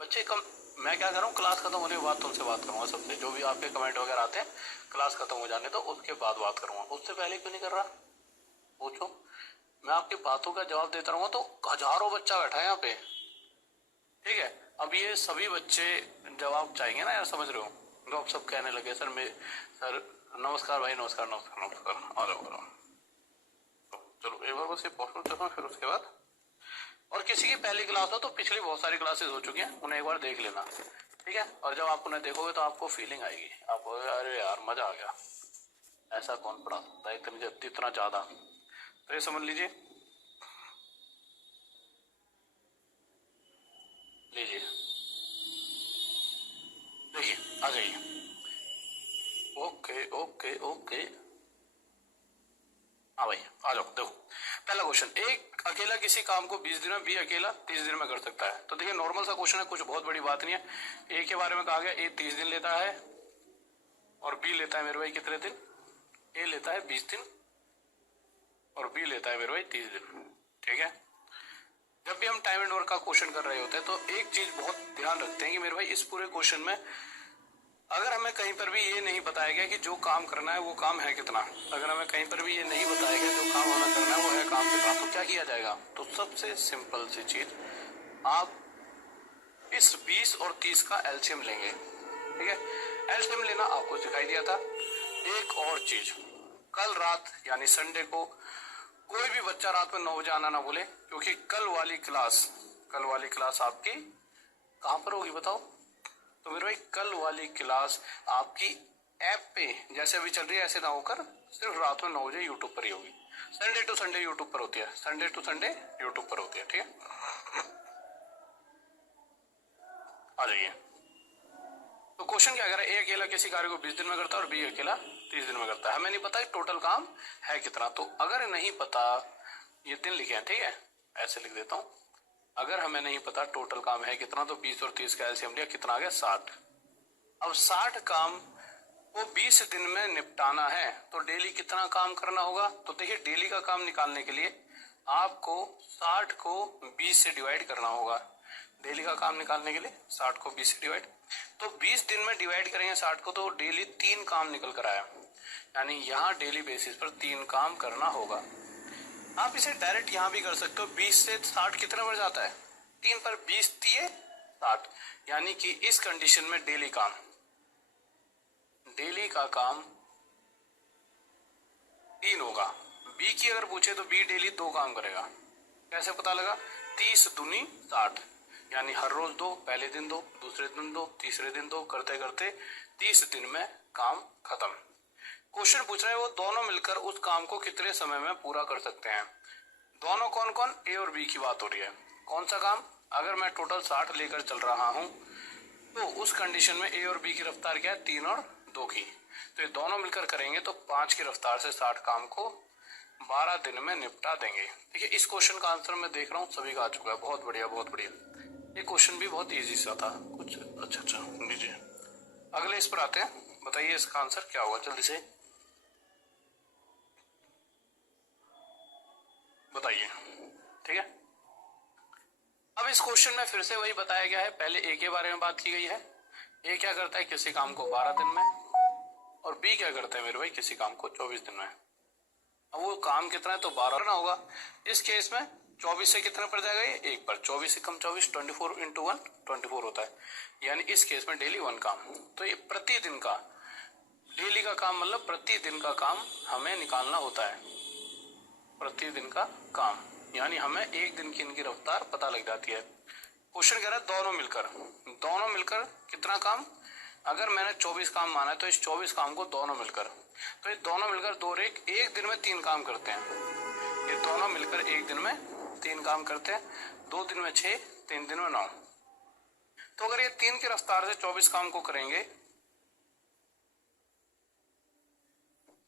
बच्चे कम, मैं क्या कर रहा हूँ, क्लास खत्म होने के बाद तुमसे बात करूंगा, सबसे जो भी आपके कमेंट वगैरह आते हैं क्लास खत्म हो जाने तो उसके बाद बात करूंगा, उससे पहले क्यों नहीं कर रहा? पूछो, मैं आपकी बातों का जवाब देता रहूंगा तो हजारों बच्चा बैठा है यहाँ पे, ठीक है। अब ये सभी बच्चे जवाब चाहेंगे ना यार, समझ रहे हो? तो अब सब कहने लगे सर मैं, सर नमस्कार भाई, नमस्कार नमस्कार नमस्कार, आ जाओ आ जाओ। चलो एक बार बस ये पॉसिबल चलो, फिर उसके बाद और किसी की पहली क्लास हो तो पिछली बहुत सारी क्लासेस हो चुकी हैं, उन्हें एक बार देख लेना, ठीक है। और जब आप उन्हें देखोगे तो आपको फीलिंग आएगी, आप बोलोगे अरे यार मजा आ गया, ऐसा कौन पढ़ा सकता है इतना ज्यादा। तो ये समझ लीजिए, लीजिए देखिए, आ जाइए। ओके ओके ओके, हाँ भाई आ जाओ। देखो पहला क्वेश्चन, एक अकेला किसी काम को 20 दिन में, बी अकेला 30 दिन में कर सकता है। तो देखिए नॉर्मल सा क्वेश्चन है, कुछ बहुत बड़ी बात नहीं है। ए के बारे में कहा गया ए 30 दिन लेता है और बी लेता है मेरे भाई कितने दिन? ए लेता है 20 दिन और बी लेता है मेरे भाई 30 दिन, ठीक है। जब भी हम टाइम एंड वर्क का क्वेश्चन कर रहे होते हैं तो एक चीज बहुत ध्यान रखते हैं कि मेरे भाई इस पूरे क्वेश्चन में अगर हमें कहीं पर भी ये नहीं बताया गया कि जो काम करना है वो काम है कितना, अगर हमें कहीं पर भी ये नहीं बताया गया जो काम हमें करना है वो है काम कितना, तो क्या किया जाएगा? तो सबसे सिंपल सी चीज, आप इस 20 और 30 का एलसीएम लेंगे, ठीक है। एलसीएम लेना आपको सिखाई दिया था। एक और चीज, कल रात यानी संडे को कोई भी बच्चा रात में 9 बजे आना ना भूले, क्योंकि कल वाली क्लास आपकी कहाँ पर होगी बताओ? तो मेरे भाई कल वाली क्लास आपकी ऐप पे जैसे अभी चल रही है ऐसे ना होकर सिर्फ रात में 9 बजे यूट्यूब पर ही होगी। संडे टू संडे यूट्यूब पर होती है, संडे टू संडे यूट्यूब पर होती है, ठीक है। आ जाइए। तो क्वेश्चन क्या कर रहा है, ए अकेला किसी कार्य को 20 दिन में करता है और बी अकेला 30 दिन में करता है। हमें नहीं पता टोटल काम है कितना, तो अगर नहीं पता, ये दिन लिखे हैं, ठीक है, ऐसे लिख देता हूँ। अगर हमें नहीं पता टोटल काम है कितना तो 20 और 30 का एलसीएम लिया, कितना आ गया 60। अब 60 काम वो 20 दिन में निपटाना है तो डेली कितना काम करना होगा? तो देखिए डेली का काम निकालने के लिए आपको 60 को 20 से डिवाइड करना होगा। डेली का काम निकालने के लिए 60 को 20 से डिवाइड, तो 20 दिन में डिवाइड करेंगे 60 को तो डेली 3 काम निकल कर आया, यानी यहाँ डेली बेसिस पर 3 काम करना होगा। आप इसे डायरेक्ट यहाँ भी कर सकते हो, 20 से 60 कितना बढ़ जाता है? 3 पर 20 दिए 60, यानी कि इस कंडीशन में डेली का काम 3 होगा। बी की अगर पूछे तो बी डेली 2 काम करेगा। कैसे पता लगा? 30 दूनी 60, यानी हर रोज 2, पहले दिन 2, दूसरे दिन 2, तीसरे दिन 2, करते करते 30 दिन में काम खत्म। क्वेश्चन पूछ रहा है वो दोनों मिलकर उस काम को कितने समय में पूरा कर सकते हैं। दोनों कौन कौन? ए और बी की बात हो रही है। कौन सा काम? अगर मैं टोटल 60 लेकर चल रहा हूं तो उस कंडीशन में ए और बी की रफ्तार क्या है? 3 और 2 की। तो ये दोनों मिलकर करेंगे तो 5 की रफ्तार से 60 काम को 12 दिन में निपटा देंगे। देखिए इस क्वेश्चन का आंसर मैं देख रहा हूँ सभी का आ चुका है, बहुत बढ़िया बहुत बढ़िया। ये क्वेश्चन भी बहुत इजी सा था कुछ। अच्छा लीजिए अगले इस पर आते हैं, बताइए इसका आंसर क्या होगा, जल्दी से बताइए, ठीक है। अब इस क्वेश्चन में फिर से वही बताया गया है, पहले ए के बारे में बात की गई है। ए क्या करता है किसी काम को 12 दिन में, और बी क्या करता है मेरे भाई किसी काम को 24 दिन में। अब वो काम कितना है तो 12 ना होगा। इस केस में 24 से कितना पड़ जाएगा? ये 1 पर 24 से कम 24, 24 इंटू 1 24 होता है, यानी इस केस में डेली 1 काम। तो ये प्रतिदिन का, डेली का काम मतलब प्रतिदिन का काम हमें निकालना होता है, प्रतिदिन का काम, यानी हमें एक दिन की इनकी रफ्तार पता लग जाती है। क्वेश्चन कह रहा है दोनों मिलकर कितना काम, अगर मैंने 24 काम माना है तो इस 24 काम को दोनों मिलकर, तो ये दोनों मिलकर दो एक दिन में 3 काम करते हैं। ये दोनों मिलकर एक दिन में 3 काम करते हैं, 2 दिन में 6, 3 दिन में 9। तो अगर ये 3 की रफ्तार से 24 काम को करेंगे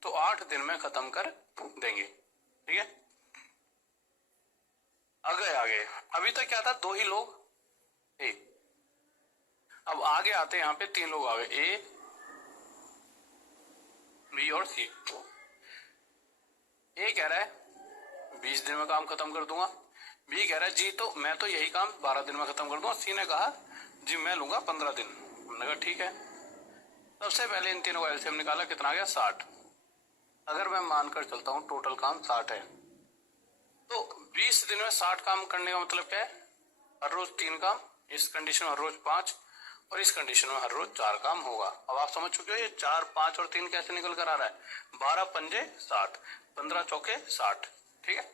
तो 8 दिन में खत्म कर देंगे, ठीक है। आगे अभी तक क्या था? 2 ही लोग थे, अब आगे आते यहाँ पे 3 लोग आ गए, ए बी और सी। ए कह रहा है 20 दिन में काम खत्म कर दूंगा, बी कह रहा है जी तो मैं तो यही काम 12 दिन में खत्म कर दूंगा, सी ने कहा जी मैं लूंगा 15 दिन। हमने कहा ठीक है। सबसे पहले इन तीनों का एलसीएम निकाला, कितना आ गया 60। अगर मैं मानकर चलता हूँ टोटल काम 60 है, तो 20 दिन में 60 काम करने का मतलब क्या है, हर रोज 3 काम, इस कंडीशन में हर रोज 5 और इस कंडीशन में हर रोज 4 काम होगा। अब आप समझ चुके हो ये 4, 5 और 3 कैसे निकल कर आ रहा है। 12 पंजे 60, 15 चौके 60। ठीक है,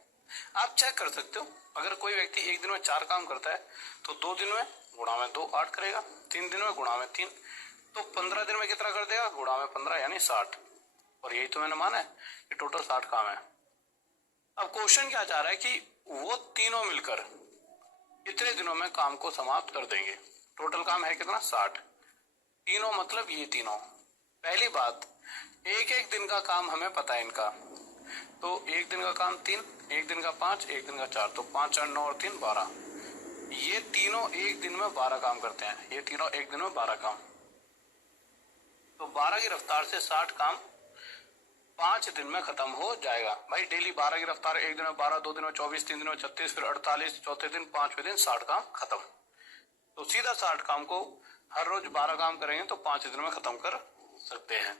आप चेक कर सकते हो। अगर कोई व्यक्ति एक दिन में 4 काम करता है तो 2 दिन में गुणा में 2 8 करेगा, 3 दिन में गुणा में 3, तो 15 दिन में कितना कर देगा, गुणा में 15 यानी 60। और यही तो मैंने माना है कि टोटल 60 काम है। अब क्वेश्चन क्या चाह रहा है कि वो तीनों मिलकर कितने दिनों में काम को समाप्त कर देंगे। टोटल काम है कितना 60, तीनों मतलब ये तीनों। पहली बात, एक एक दिन का काम हमें पता है इनका, तो एक दिन का काम 3, एक दिन का 5, एक दिन का 4, तो 5 और 9 और 3 12। ये तीनों एक दिन में 12 काम करते हैं, ये तीनों एक दिन में 12 काम। तो 12 की रफ्तार से 60 काम 5 दिन में खत्म हो जाएगा। भाई डेली 12 की रफ्तार, एक दिन में 12, 2 दिन में 24, 3 दिन में 36, फिर 48, चौथे दिन 5वें दिन 60 काम खत्म। तो सीधा 60 काम को हर रोज 12 काम करेंगे तो 5 दिन में खत्म कर सकते हैं।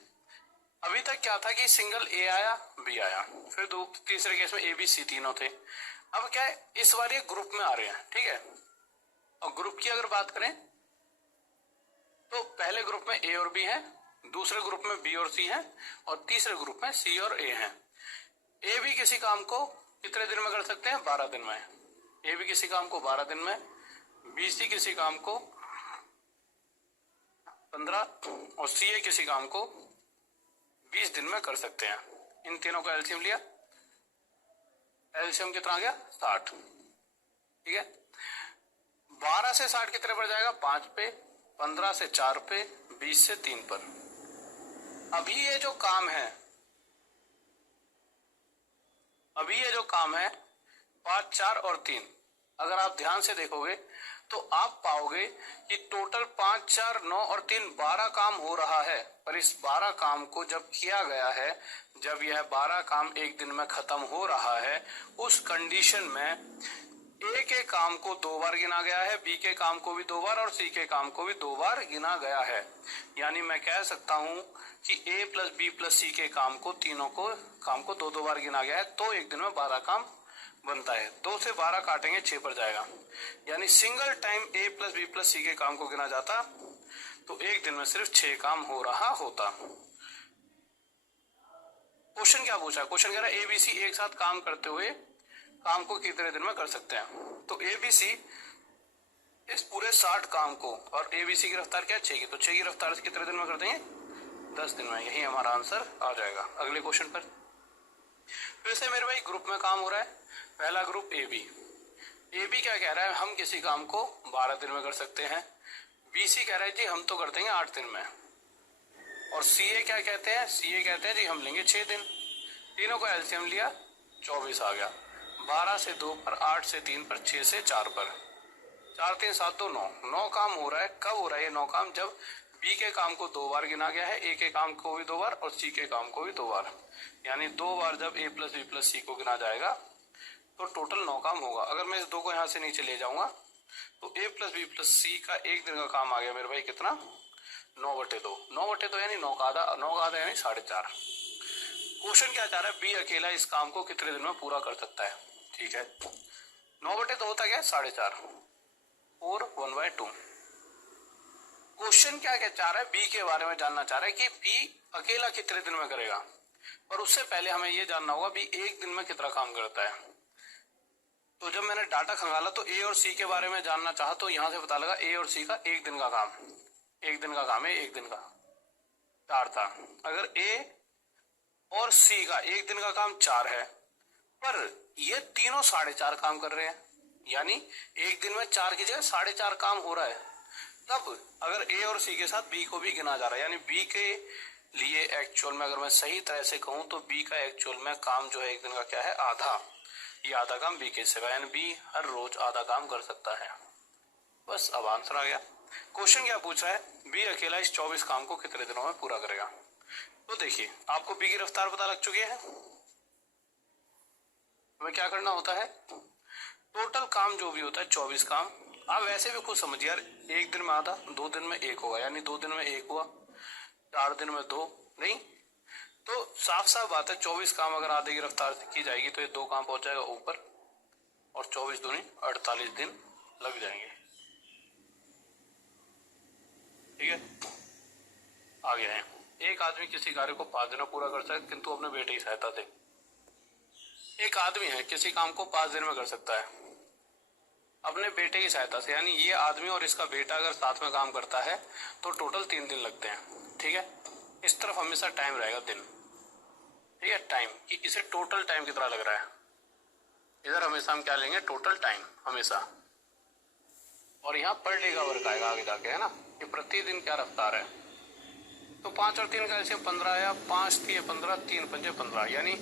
अभी तक क्या था कि सिंगल ए आया, बी आया, फिर तीसरे केस में ए बी सी तीनों थे। अब क्या है, इस बार ये ग्रुप में आ रहे हैं। ठीक है, और ग्रुप की अगर बात करें तो पहले ग्रुप में ए और बी है, दूसरे ग्रुप में बी और सी है, और तीसरे ग्रुप में सी और ए है। ए भी किसी काम को कितने दिन में कर सकते हैं, 12 दिन में। ए भी किसी काम को 12 दिन में, बी सी किसी काम को 15 और सी ए किसी काम को 20 दिन में कर सकते हैं। इन तीनों का एलसीएम लिया, एलसीएम कितना आ गया 60। ठीक है, 12 से 60 कितने पर जाएगा, 5 पे, 15 से 4 पे, 20 से 3 पर। अभी ये जो काम है, अभी ये जो काम है 5, 4 और 3, अगर आप ध्यान से देखोगे तो आप पाओगे कि टोटल 5, 4, 9 और 3 12 काम हो रहा है। पर इस 12 काम को जब किया गया है, जब यह 12 काम एक दिन में खत्म हो रहा है, उस कंडीशन में ए के काम को 2 बार गिना गया है, बी के काम को भी 2 बार और सी के काम को भी 2 बार गिना गया है। यानी मैं कह सकता हूं कि ए प्लस बी प्लस सी के काम को, तीनों को काम को 2-2 बार गिना गया है, तो एक दिन में 12 काम बनता है। 2 से 12 काटेंगे 6 पर जाएगा। यानी सिंगल टाइम ए प्लस बी प्लस सी के काम को गिना जाता तो एक दिन में सिर्फ 6 काम हो रहा होता। क्वेश्चन क्या पूछा, क्वेश्चन कह रहा है एबीसी एक साथ काम करते हुए काम को कितने दिन में कर सकते हैं। तो एबीसी इस पूरे 60 काम को, और एबीसी की रफ्तार क्या 6 की, तो 6 की रफ्तार से कितने दिन में कर देंगे, 10 दिन में। यही हमारा आंसर आ जाएगा। अगले क्वेश्चन पर फिर से मेरे भाई ग्रुप में काम हो रहा है। पहला ग्रुप ए बी क्या कह रहा है, हम किसी काम को 12 दिन में कर सकते हैं। बी सी कह रहा है जी हम तो कर देंगे 8 दिन में। और सी ए क्या कहते हैं, सी ए कहते हैं जी हम लेंगे 6 दिन। तीनों को एलसीएम लिया 24 आ गया। 12 से 2 पर, 8 से 3 पर, 6 से 4 पर, 4 3 7 2 9 काम हो रहा है। कब हो रहा है ये 9 काम, जब बी के काम को 2 बार गिना गया है, ए के काम को भी 2 बार और सी के काम को भी 2 बार। यानी 2 बार जब ए प्लस बी प्लस सी को गिना जाएगा तो टोटल 9 काम होगा। अगर मैं इस 2 को यहाँ से नीचे ले जाऊंगा तो ए प्लस बी प्लस सी का एक दिन का काम आ गया मेरे भाई कितना, 9/2। 9/2 यानी 9 का आधा, 9 का आधा यानी 4.5। क्वेश्चन क्या चाह रहा है, बी अकेला इस काम को कितने दिन में पूरा कर सकता है। ठीक है, 9/2 होता क्या है 4.5 और 1/2। क्वेश्चन क्या चाह रहा है, बी के बारे में जानना चाह रहा है कि बी अकेला कितने दिन में करेगा। पर उससे पहले हमें यह जानना होगा बी एक दिन में कितना काम करता है। तो जब मैंने डाटा खंगाला तो ए और सी के बारे में जानना चाहा तो यहां से पता लगा ए और सी का एक दिन का काम, एक दिन का काम है, एक दिन का 4 था। अगर ए और सी का एक दिन का काम 4 है, पर ये तीनों 4.5 काम कर रहे हैं, यानी एक दिन में 4 की जगह 4.5 काम हो रहा है। तब अगर ए और सी के साथ बी को भी गिना जा रहा है, यानी बी के लिए एक्चुअल में अगर मैं सही तरह से कहूं तो बी का एक्चुअल में काम जो है एक दिन का क्या है, आधा। ये आधा काम बी के सिवा, यानी बी हर रोज आधा काम कर सकता है। बस अब आंसर आ गया। क्वेश्चन क्या पूछ रहा है, बी अकेला इस 24 काम को कितने दिनों में पूरा करेगा। तो देखिए आपको बी की रफ्तार पता लग चुकी है। हमें क्या करना होता है, टोटल काम जो भी होता है 24 काम, आप वैसे भी खुद समझिए यार, एक दिन में आधा, 2 दिन में 1 होगा, यानी 2 दिन में 1 हुआ, 4 दिन में 2 नहीं, तो साफ साफ बात है 24 काम अगर आधे की रफ्तार से की जाएगी तो ये 2 काम पहुंच जाएगा ऊपर, और 24 दूनी 48 दिन लग जाएंगे। ठीक है, आगे है, एक आदमी किसी कार्य को 5 दिन में पूरा कर सकता है किंतु अपने बेटे की सहायता से। एक आदमी है किसी काम को 5 दिन में कर सकता है अपने बेटे की सहायता से, यानी ये आदमी और इसका बेटा अगर साथ में काम करता है तो टोटल 3 दिन लगते हैं। ठीक है, इस तरफ हमेशा टाइम रहेगा दिन। ठीक है, टाइम कि इसे टोटल टाइम कितना लग रहा है, इधर हमेशा हम क्या लेंगे, टोटल टाइम हमेशा, और यहाँ पर डे का वर्क आएगा आगे जाके, है ना, कि प्रतिदिन क्या रफ्तार है। तो 5 और 3 का ऐसे 15 आया, 5 3 15, 3 5 15, यानी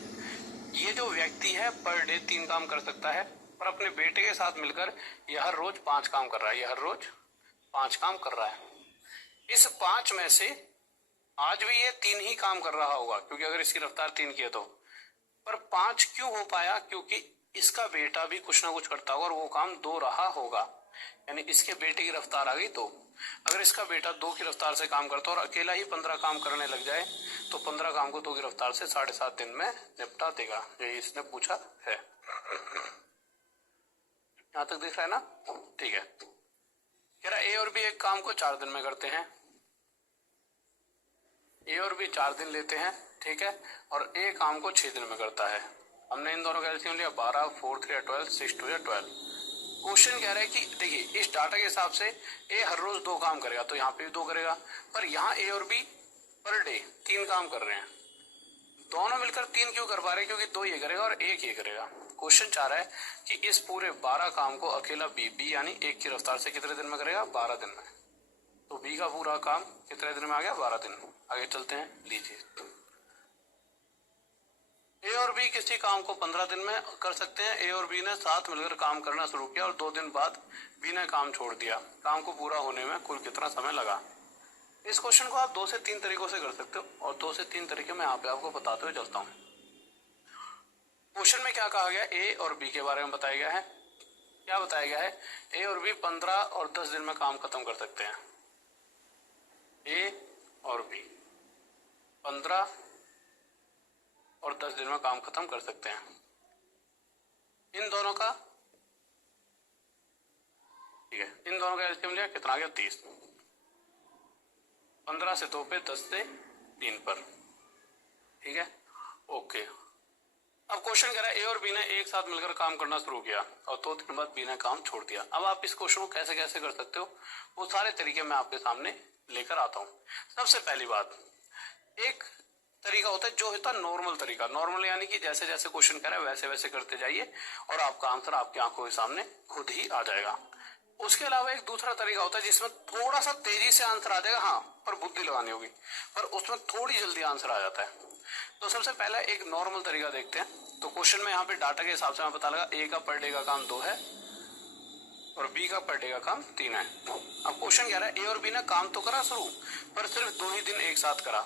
ये जो व्यक्ति है पर डे 3 काम कर सकता है, पर अपने बेटे के साथ मिलकर यह हर रोज 5 काम कर रहा है, यह हर रोज 5 काम कर रहा है। इस 5 में से आज भी ये 3 ही काम कर रहा होगा, क्योंकि अगर इसकी रफ्तार 3 की है तो, पर 5 क्यों हो पाया, क्योंकि इसका बेटा भी कुछ ना कुछ करता होगा और वो काम 2 रहा होगा, यानी इसके बेटे की रफ्तार आ गई 2। अगर इसका बेटा 2 की रफ्तार से काम करता और अकेला ही 15 काम करने लग जाए तो 15 काम को 2 की रफ्तार से 7.5 दिन में निपटा देगा, यही इसने पूछा है। यहां तक दिख रहा है ना? ठीक है, कह रहा ए और बी एक काम को 4 दिन में करते हैं, ए और बी 4 दिन लेते हैं, ठीक है, और ए काम को 6 दिन में करता है। हमने इन दोनों का एलसीएम लिया 12, 4 3 12, 6 2 12। क्वेश्चन कह रहा है कि देखिए इस डाटा के हिसाब से ए हर रोज 2 काम करेगा, तो यहाँ पे भी 2 करेगा, पर यहाँ ए और बी पर डे 3 काम कर रहे हैं, दोनों मिलकर 3 क्यों कर पा रहे हैं, क्योंकि 2 ये करेगा और 1 ये करेगा। क्वेश्चन चाह रहा है कि इस पूरे 12 काम को अकेला बी यानी 1 की रफ्तार से कितने दिन में करेगा, 12 दिन में। तो बी का पूरा काम कितने दिन में आ गया, 12 दिन। आगे चलते हैं, लीजिए ए और बी किसी काम को 15 दिन में कर सकते हैं। ए और बी ने साथ मिलकर काम करना शुरू किया और 2 दिन बाद बी ने काम छोड़ दिया, काम को पूरा होने में कुल कितना समय लगा। इस क्वेश्चन को आप 2 से 3 तरीकों से कर सकते हो, और 2 से 3 तरीके मैं यहाँ पे आपको बताते हुए चलता हूँ। क्वेश्चन में क्या कहा गया, ए और बी के बारे में बताया गया है। क्या बताया गया है, ए और बी 15 और 10 दिन में काम खत्म कर सकते हैं। ए और बी 15 और 10 दिन में काम खत्म कर सकते हैं। इन दोनों का, ठीक है, इन दोनों का एलसीएम लिया, कितना आ गया, 30। 15 से 2 पे, 10 से 3 पर। ठीक है, ओके। अब क्वेश्चन कह रहा है ए और बी ने एक साथ मिलकर काम करना शुरू किया और 2 दिन बाद बी ने काम छोड़ दिया। अब आप इस क्वेश्चन को कैसे कैसे कर सकते हो, वो सारे तरीके मैं आपके सामने लेकर आता हूँ। सबसे पहली बात, एक तरीका होता है जो होता है नॉर्मल तरीका। नॉर्मल यानी कि जैसे जैसे क्वेश्चन कह रहा है वैसे वैसे करते जाइए और आपका आंसर आपकी आंखों के सामने खुद ही आ जाएगा। उसके अलावा एक दूसरा तरीका होता है जिसमें थोड़ा सा तेजी से आंसर आ जाएगा, हाँ, पर बुद्धि लगानी होगी, पर उसमें थोड़ी जल्दी आंसर आ जाता है। तो सबसे पहला एक नॉर्मल तरीका देखते हैं। तो क्वेश्चन में यहाँ पे डाटा के हिसाब से मैं पता लगा, ए का पर डे का काम 2 है और बी का पर डे का काम 3 है। अब क्वेश्चन कह रहा है ए और बी ने काम तो करा शुरू, पर सिर्फ 2 ही दिन एक साथ करा।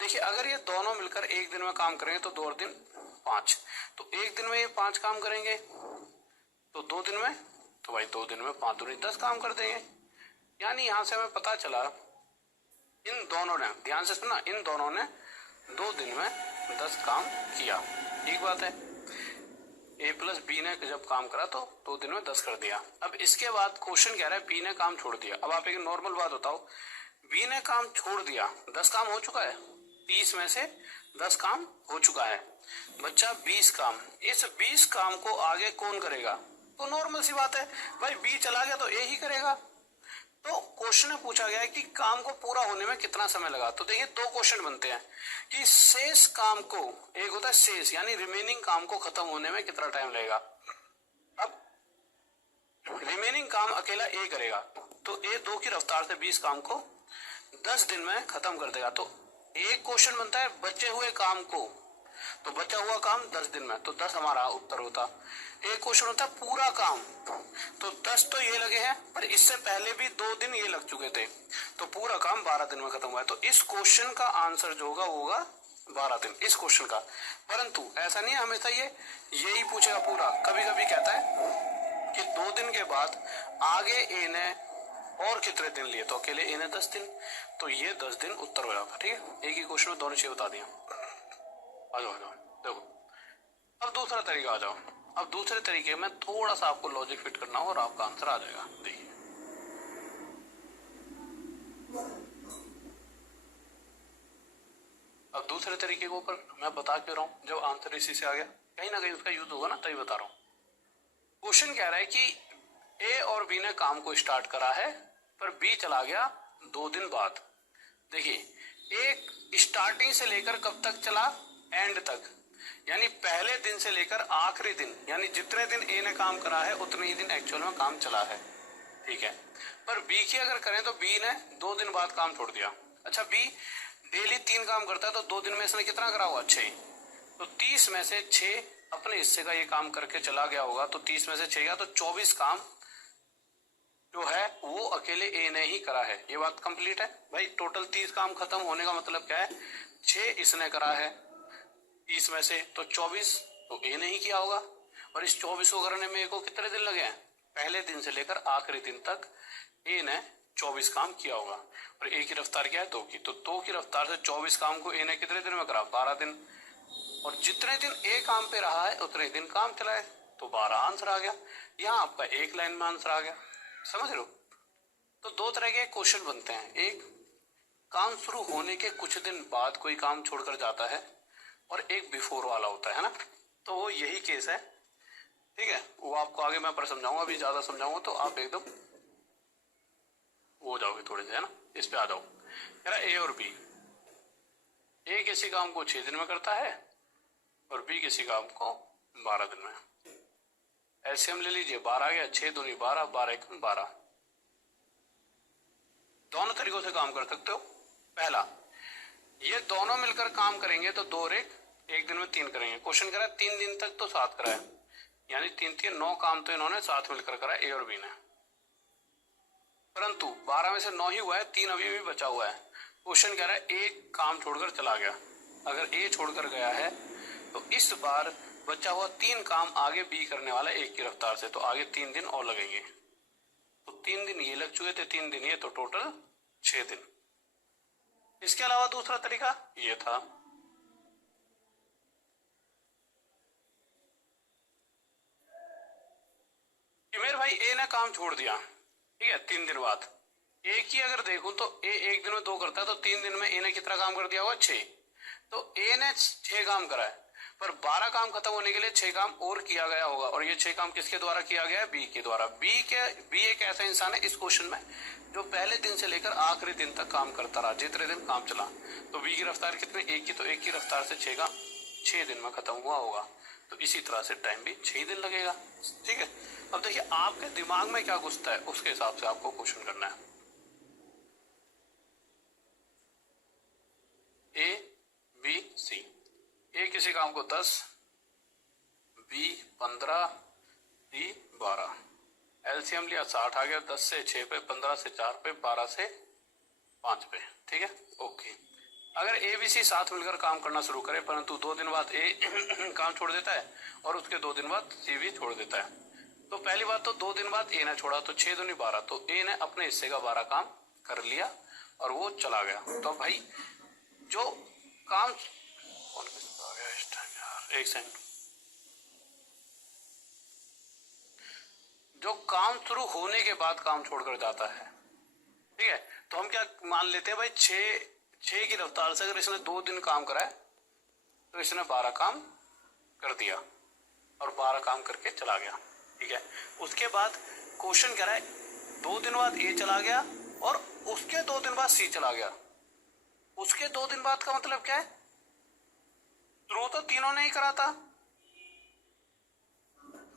देखिए अगर ये दोनों मिलकर एक दिन में काम करेंगे तो 2 और दिन 5, तो एक दिन में ये 5 काम करेंगे, तो 2 दिन में, तो भाई 2 दिन में 5 दूनी 10 काम कर देंगे। यानी यहां से हमें पता चला इन दोनों ने, ध्यान से सुना, इन दोनों ने 2 दिन में 10 काम किया। ठीक बात है, ए प्लस बी ने जब काम करा तो 2 दिन में 10 कर दिया। अब इसके बाद क्वेश्चन कह रहा है बी ने काम छोड़ दिया। अब आप एक नॉर्मल बात बताओ, बी ने काम छोड़ दिया, 10 काम हो चुका है, 30 में से 10 काम हो चुका है, बच्चा 20 काम। इस 20 काम को आगे कौन करेगा, तो नॉर्मल सी बात है भाई, बी चला गया तो ए ही करेगा। तो क्वेश्चन में पूछा गया है कि काम को पूरा होने में कितना समय लगा। तो देखिए 2 क्वेश्चन बनते हैं कि शेष काम को, एक होता है शेष यानी रिमेनिंग काम को खत्म होने में कितना टाइम लगेगा। अब रिमेनिंग काम अकेला ए करेगा, तो ए 2 की रफ्तार से 20 काम को 10 दिन में खत्म कर देगा। तो एक क्वेश्चन बनता है बचे हुए काम को, तो बचा हुआ काम 10 दिन में, तो 10 हमारा उत्तर होता। एक क्वेश्चन होता है पूरा काम, तो 10 तो ये लगे हैं, पर इससे पहले भी 2 दिन ये लग चुके थे, तो पूरा काम 12 दिन में खत्म हुआ है। तो इस क्वेश्चन का आंसर जो होगा वो होगा 12 दिन, इस क्वेश्चन का। परंतु ऐसा नहीं है हमेशा ये यही पूछेगा पूरा, कभी कभी कहता है कि 2 दिन के बाद आगे ए ने और कितने दिन लिए, तो अकेले ए ने 10 दिन, तो ये 10 दिन उत्तर हो जाएगा। ठीक है, एक ही क्वेश्चन में दोनों चीजें बता दिया। आ जाओ देखो, अब दूसरा तरीका आ जाओ। अब दूसरे तरीके में थोड़ा सा आपको लॉजिक फिट करना हो और आपका आंसर आ जाएगा। देखिए, अब दूसरे तरीके के ऊपर मैं बता क्यों रहा हूं, जब आंसर इसी से आ गया कहीं ना कहीं उसका यूज होगा ना, तभी बता रहा हूं। क्वेश्चन कह रहा है कि ए और बी ने काम को स्टार्ट करा है, पर बी चला गया 2 दिन बाद। देखिए, एक स्टार्टिंग से लेकर कब तक चला, एंड तक, यानी पहले दिन से लेकर आखिरी दिन, यानी जितने दिन ए ने काम करा है उतने ही दिन एक्चुअल में काम चला है। ठीक है, पर बी की अगर करें तो बी ने 2 दिन बाद काम छोड़ दिया। अच्छा, बी डेली 3 काम करता है, तो 2 दिन में इसने कितना करा हुआ, 6, तो 30 में से 6 अपने हिस्से का ये काम करके चला गया होगा, तो 30 में से 6 गया तो 24 काम जो है वो अकेले ए ने ही करा है। ये बात कंप्लीट है भाई। टोटल 30 काम खत्म होने का मतलब क्या है, 6 इसने करा है 30 में से, तो 24 तो ए ने ही किया होगा। और इस 24 को करने में ए को कितने दिन लगे हैं, पहले दिन से लेकर आखिरी दिन तक ए ने 24 काम किया होगा। और ए की रफ्तार क्या है, 2 की, तो 2 की रफ्तार से 24 काम को ए ने कितने दिन में करा, 12 दिन। और जितने दिन ए काम पे रहा है उतने दिन काम चलाए, तो 12 आंसर आ गया। यहाँ आपका एक लाइन में आंसर आ गया, समझ लो। तो 2 तरह के क्वेश्चन बनते हैं, एक काम शुरू होने के कुछ दिन बाद कोई काम छोड़कर जाता है, और एक बिफोर वाला होता है ना, तो वो यही केस है। ठीक है, वो आपको आगे मैं पर समझाऊंगा, अभी ज्यादा समझाऊंगा तो आप एकदम हो जाओगे थोड़े से, है ना। इस पे आ जाओ। कह रहा ए और बी, ए किसी काम को 6 दिन में करता है और बी किसी काम को 12 दिन में। एलसीएम ले लीजिए, 12 आ गया, 6 दूनी 12, 12 एकम 12। दोनों तरीकों से काम कर सकते हो। पहला, ये दोनों मिलकर काम करेंगे तो 2 और 1 दिन में 3 करेंगे। क्वेश्चन करा 3 दिन तक तो 7 कराया, यानी 3 3 9 काम तो इन्होंने साथ मिलकर करा ए और बी ने। परंतु 12 में से 9 ही हुआ है, 3 अभी भी बचा हुआ है। क्वेश्चन कह रहा है एक काम छोड़कर चला गया। अगर ए छोड़कर गया है तो इस बार बचा हुआ 3 काम आगे बी करने वाला एक की रफ्तार से, तो आगे 3 दिन और लगेंगे। तो 3 दिन ये लग चुके थे, 3 दिन ये, तो टोटल 6 दिन। इसके अलावा दूसरा तरीका ये था, कि मेरे भाई ए ने काम छोड़ दिया, ठीक है, 3 दिन बाद। ए की अगर देखूं तो ए 1 दिन में 2 करता है, तो 3 दिन में ए ने कितना काम कर दिया होगा, 6। तो ए ने 6 काम करा है, पर 12 काम खत्म होने के लिए 6 काम और किया गया होगा, और ये 6 काम किसके द्वारा किया गया है, बी के द्वारा। बी एक ऐसा इंसान है इस क्वेश्चन में जो पहले दिन से लेकर आखिरी दिन तक काम करता रहा, जितने दिन काम चला। तो बी की रफ्तार कितनी, 1 की, तो 1 की रफ्तार से 6 काम 6 दिन में खत्म हुआ होगा। तो इसी तरह से टाइम भी 6 दिन लगेगा। ठीक है, अब देखिए आपके दिमाग में क्या घुसता है, उसके हिसाब से आपको क्वेश्चन करना है। ए बी सी, ए किसी काम को 10, बी 15, सी 12। एलसीएम लिया 60 आ गया, 10 से 6 पे, 15 से 4 पे, 12 से 5 पे। ठीक है, ओके। अगर ए बी सी साथ मिलकर काम करना शुरू करे, परंतु 2 दिन बाद ए काम छोड़ देता है और उसके 2 दिन बाद सी भी छोड़ देता है। तो पहली बात तो 2 दिन बाद ए ने छोड़ा, तो 6 दूनी 12, तो ए ने अपने हिस्से का 12 काम कर लिया और वो चला गया। तो भाई जो काम, एक सेकंड, जो काम शुरू होने के बाद काम छोड़कर जाता है, ठीक है, तो हम क्या मान लेते हैं भाई, 6 की रफ्तार से अगर इसने 2 दिन काम करा है तो इसने 12 काम कर दिया और 12 काम करके चला गया। ठीक है, उसके बाद क्वेश्चन कह रहा है 2 दिन बाद ए चला गया और उसके 2 दिन बाद सी चला गया। उसके 2 दिन बाद का मतलब क्या है, शुरू तो तीनों ने ही करा था,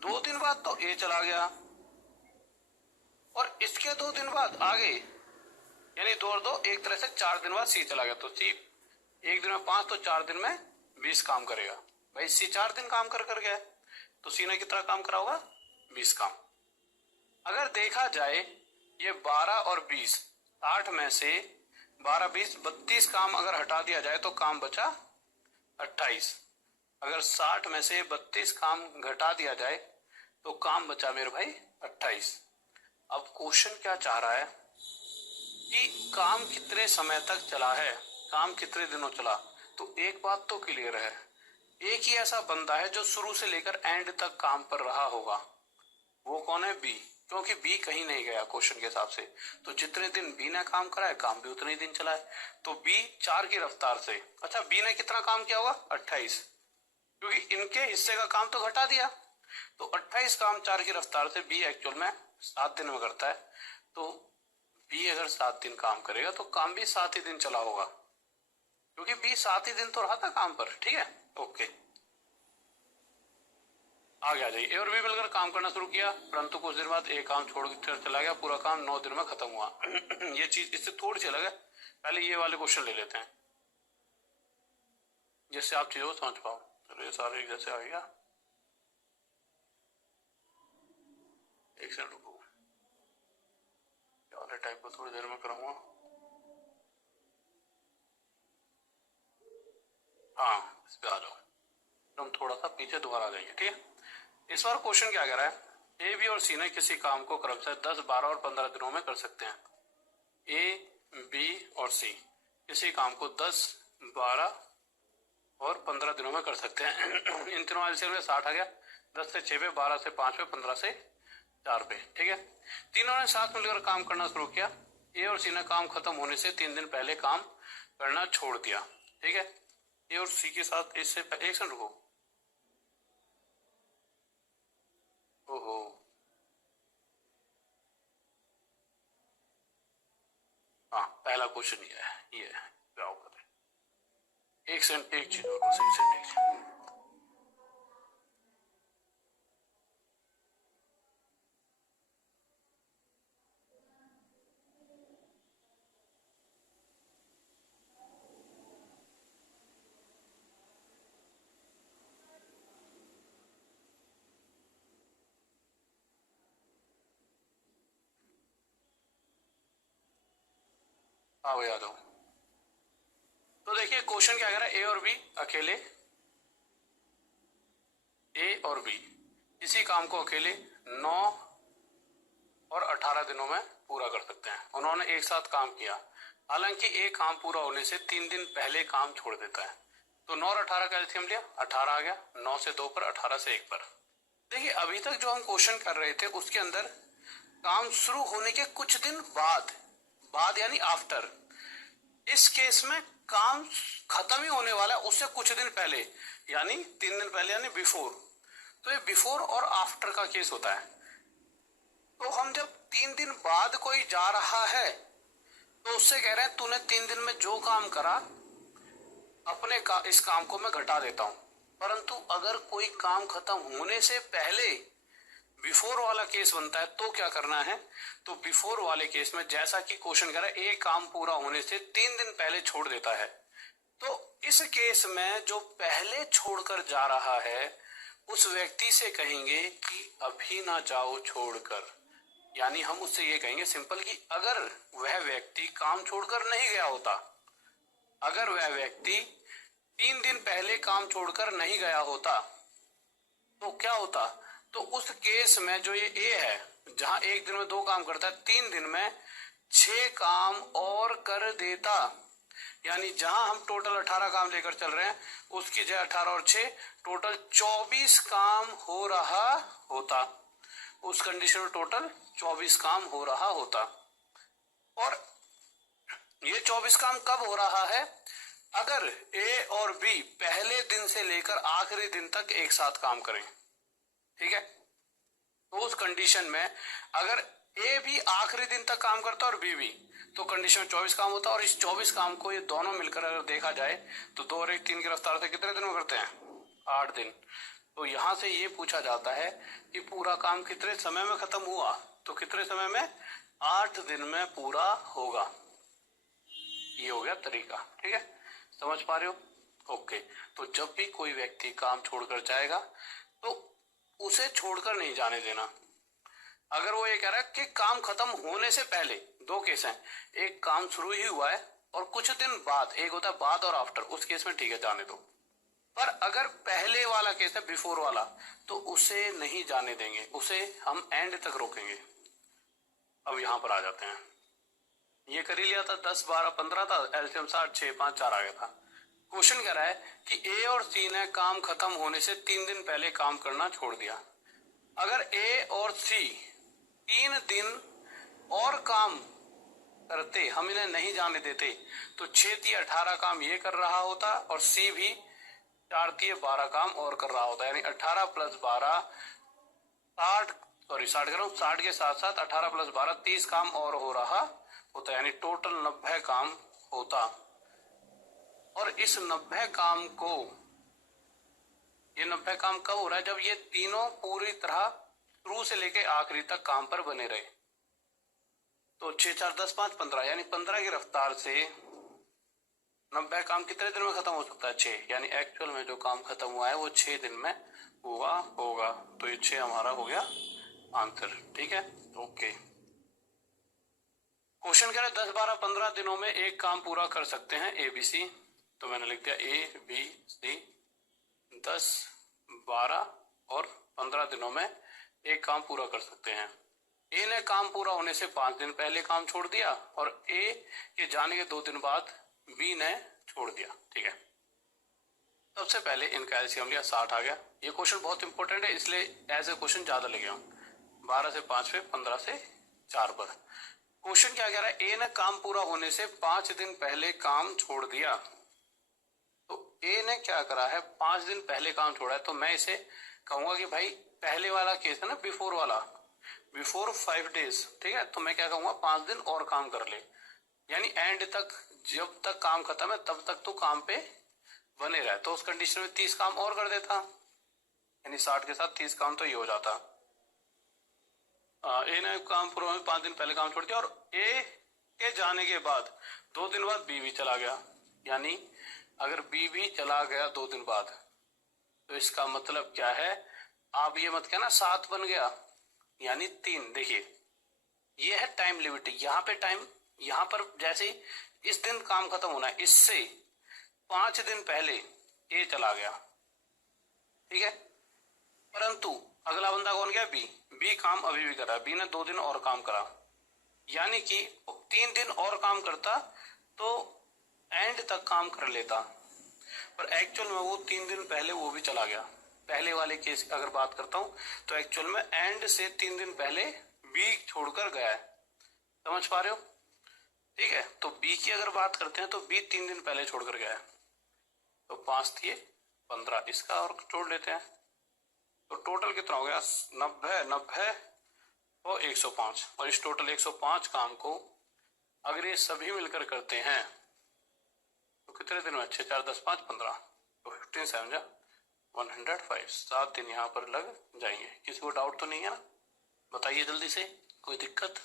2 दिन बाद तो ए चला गया और इसके 2 दिन बाद आगे, यानी 2 और 2 एक तरह से 4 दिन बाद सी चला गया। तो सी 1 दिन में 5, तो 4 दिन में 20 काम करेगा। भाई सी 4 दिन काम कर गया, तो सी ने कितना काम करा होगा, 20 काम। अगर देखा जाए ये 12 और 20, 60 में से 12 20 32 काम अगर हटा दिया जाए तो काम बचा 28। अगर 60 में से 32 काम घटा दिया जाए तो काम बचा मेरे भाई 28। अब क्वेश्चन क्या चाह रहा है कि काम कितने समय तक चला है, काम कितने दिनों चला। तो एक बात तो क्लियर है, एक ही ऐसा बंदा है जो शुरू से लेकर एंड तक काम पर रहा होगा। वो कौन है? बी, क्योंकि बी कहीं नहीं गया क्वेश्चन के हिसाब से। तो जितने दिन बी ने काम करा है, काम भी उतने ही दिन चला है। तो बी 4 की रफ्तार से, अच्छा बी ने कितना काम किया होगा? 28, क्योंकि इनके हिस्से का काम तो घटा दिया। तो 28 काम 4 की रफ्तार से बी एक्चुअल में 7 दिन में करता है। तो बी अगर 7 दिन काम करेगा तो काम भी 7 ही दिन चला होगा, क्योंकि बी 7 ही दिन तो रहा था काम पर। ठीक है, ओके। आगे आ जाइए। ए और बी मिलकर काम करना शुरू किया, परंतु कुछ देर बाद ए काम छोड़कर चला गया, पूरा काम 9 दिन में खत्म हुआ। ये चीज इससे थोड़ी सी अलग है। पहले ये वाले क्वेश्चन ले लेते हैं जिससे आप चीजों को समझ पाओ। चलो ये सारे जैसे आ गया, एक सेकंड रुको, वाले टाइप को थोड़ी देर में करूंगा। हाँ, इस पे आ जाओ, हम थोड़ा सा पीछे दोबारा आ जाएंगे। ठीक है, इस बार क्वेश्चन क्या कह रहा है? ए, बी और सी ने किसी काम को क्रमशः 10, 12 और 15 दिनों में कर सकते हैं। ए, बी और सी किसी काम को 10, 12 और 15 दिनों में कर सकते हैं। इन तीनों एलसीएम में 60 आ गया। 10 से 6 पे, 12 से 5 पे, 15 से 4 पे। ठीक है, तीनों ने साथ मिलकर काम करना शुरू किया। ए और सी ने काम खत्म होने से 3 दिन पहले काम करना छोड़ दिया। ठीक है, ए और सी के साथ इससे एक सेकंड रुको। ओहो, हाँ पहला क्वेश्चन ये है, ये है क्या होगा। एक सेकंड, एक चीज और सही से देख। हाँ भाई आ जाओ। तो देखिए क्वेश्चन क्या कह रहा है, ए और बी अकेले, ए और बी इसी काम को अकेले 9 और 18 दिनों में पूरा कर सकते हैं। उन्होंने एक साथ काम किया, हालांकि एक काम पूरा होने से 3 दिन पहले काम छोड़ देता है। तो 9 और 18 का एलसीएम लिया, 18 आ गया। 9 से 2 पर, 18 से 1 पर। देखिए अभी तक जो हम क्वेश्चन कर रहे थे उसके अंदर काम शुरू होने के कुछ दिन बाद, बाद यानी आफ्टर। इस केस में काम खत्म ही होने वाला है उससे कुछ दिन पहले, यानी 3 दिन पहले, यानी बिफोर। तो ये बिफोर और आफ्टर का केस होता है। तो हम जब 3 दिन बाद कोई जा रहा है तो उससे कह रहे हैं तूने 3 दिन में जो काम करा अपने इस काम को मैं घटा देता हूं। परंतु अगर कोई काम खत्म होने से पहले बिफोर वाला केस बनता है तो क्या करना है? तो बिफोर वाले केस में जैसा कि क्वेश्चन कह रहा है एक काम पूरा होने से 3 दिन पहले छोड़ देता है, तो इस केस में जो पहले छोड़कर जा रहा है उस व्यक्ति से कहेंगे कि अभी ना जाओ छोड़कर। यानी हम उससे ये कहेंगे सिंपल कि अगर वह व्यक्ति काम छोड़कर नहीं गया होता, अगर वह व्यक्ति 3 दिन पहले काम छोड़कर नहीं गया होता तो क्या होता? तो उस केस में जो ये ए है, जहां एक दिन में 2 काम करता है, 3 दिन में 6 काम और कर देता। यानी जहां हम टोटल 18 काम लेकर चल रहे हैं उसकी जगह 18 और 6 टोटल 24 काम हो रहा होता। उस कंडीशन में टोटल 24 काम हो रहा होता। और ये 24 काम कब हो रहा है? अगर ए और बी पहले दिन से लेकर आखिरी दिन तक एक साथ काम करें। ठीक है, तो उस कंडीशन में अगर ए भी आखिरी दिन तक काम करता है और बी भी, तो कंडीशन में 24 काम होता है। और इस 24 काम को ये दोनों मिलकर अगर देखा जाए तो 2 और 1 3 की रफ्तार से कितने दिन में करते हैं? 8 दिन। तो यहां से ये पूछा जाता है कि पूरा काम कितने समय में खत्म हुआ? तो कितने समय में? 8 दिन में पूरा होगा। ये हो गया तरीका। ठीक है, समझ पा रहे हो? ओके। तो जब भी कोई व्यक्ति काम छोड़कर जाएगा तो उसे छोड़कर नहीं जाने देना। अगर वो ये कह रहा है कि काम खत्म होने से पहले, 2 केस हैं, एक काम शुरू ही हुआ है और कुछ दिन बाद, एक होता है बाद और आफ्टर, उस केस में ठीक है जाने दो। पर अगर पहले वाला केस है बिफोर वाला तो उसे नहीं जाने देंगे, उसे हम एंड तक रोकेंगे। अब यहां पर आ जाते हैं, ये कर ही लिया था, 10 12 15 था, एलसीएम 60, 6 5 4 आ गया था। क्वेश्चन कह रहा है कि ए और सी ने काम खत्म होने से 3 दिन पहले काम करना छोड़ दिया। अगर ए और सी 3 दिन और काम करते, हम इन्हें नहीं जाने देते, तो 6 3 18 काम ये कर रहा होता और सी भी 4 3 12 काम और कर रहा होता, यानी 18 + 12 60, सॉरी 60 कह रहा हूं, 60 के साथ साथ 18 + 12 30 काम और हो रहा होता, यानी टोटल 90 काम होता। और इस 90 काम को, ये 90 काम कब हो रहा है? जब ये तीनों पूरी तरह शुरू से लेके आखिरी तक काम पर बने रहे। तो 6 4 10 5 15, यानी 15 की रफ्तार से 90 काम कितने दिन में खत्म हो सकता है? 6, यानी एक्चुअल में जो काम खत्म हुआ है वो 6 दिन में हुआ होगा। तो ये 6 हमारा हो गया आंसर। ठीक है, ओके। क्वेश्चन कह रहे 10 12 15 दिनों में एक काम पूरा कर सकते हैं ए बी सी। तो मैंने लिख दिया ए बी सी 10 12 और 15 दिनों में एक काम पूरा कर सकते हैं। ए ने काम पूरा होने से 5 दिन पहले काम छोड़ दिया और ए के जाने के 2 दिन बाद बी ने छोड़ दिया। ठीक है, सबसे पहले इनका एलसीएम लिया, 60 आ गया। ये क्वेश्चन बहुत इंपॉर्टेंट है, इसलिए एज ए क्वेश्चन ज्यादा ले गया हूं। 12 से 5 पे, 15 से 4 पर। क्वेश्चन क्या कह रहा है? ए ने काम पूरा होने से 5 दिन पहले काम छोड़ दिया। तो ए ने क्या करा है? 5 दिन पहले काम छोड़ा है, तो मैं इसे कहूंगा कि भाई पहले वाला केस है ना, बिफोर वाला, बिफोर 5 डेज। ठीक है, तो मैं क्या कहूंगा? 5 दिन और काम कर ले, यानी एंड तक, जब तक काम खत्म है तब तक तो काम पे बने रहे। तो उस कंडीशन में 30 काम और कर देता, यानी 60 के साथ 30 काम तो ये हो जाता। ए ने काम पूरा होने 5 दिन पहले काम छोड़ दिया और ए के जाने के बाद 2 दिन बाद बी भी चला गया, यानी अगर बी भी चला गया 2 दिन बाद, तो इसका मतलब क्या है? आप ये मत कहना 7 बन गया, यानी 3। देखिए ये है टाइम लिमिट, यहाँ पे टाइम, यहाँ पर जैसे इस दिन काम खत्म होना है, इससे 5 दिन पहले ए चला गया। ठीक है, परंतु अगला बंदा कौन गया? बी। बी काम अभी भी कर रहा है, बी ने 2 दिन और काम करा, यानी कि 3 दिन और काम करता तो एंड तक काम कर लेता, पर एक्चुअल में वो 3 दिन पहले वो भी चला गया। पहले वाले केस की अगर बात करता हूं तो एक्चुअल में एंड से 3 दिन पहले बी छोड़कर गया है। समझ पा रहे हो? ठीक है, तो बी की अगर बात करते हैं तो बी 3 दिन पहले छोड़कर गया है। तो 5 दिए 15, इसका और जोड़ लेते हैं, तो टोटल कितना हो गया? 90 90 और 105। और इस टोटल 105 काम को अगर ये सभी मिलकर करते हैं तो कितने दिन में? 6 4 10 5 15, तो 15 7 105, 7 दिन यहाँ पर लग जाएंगे। किसी को डाउट तो नहीं है ना? बताइए जल्दी से, कोई दिक्कत?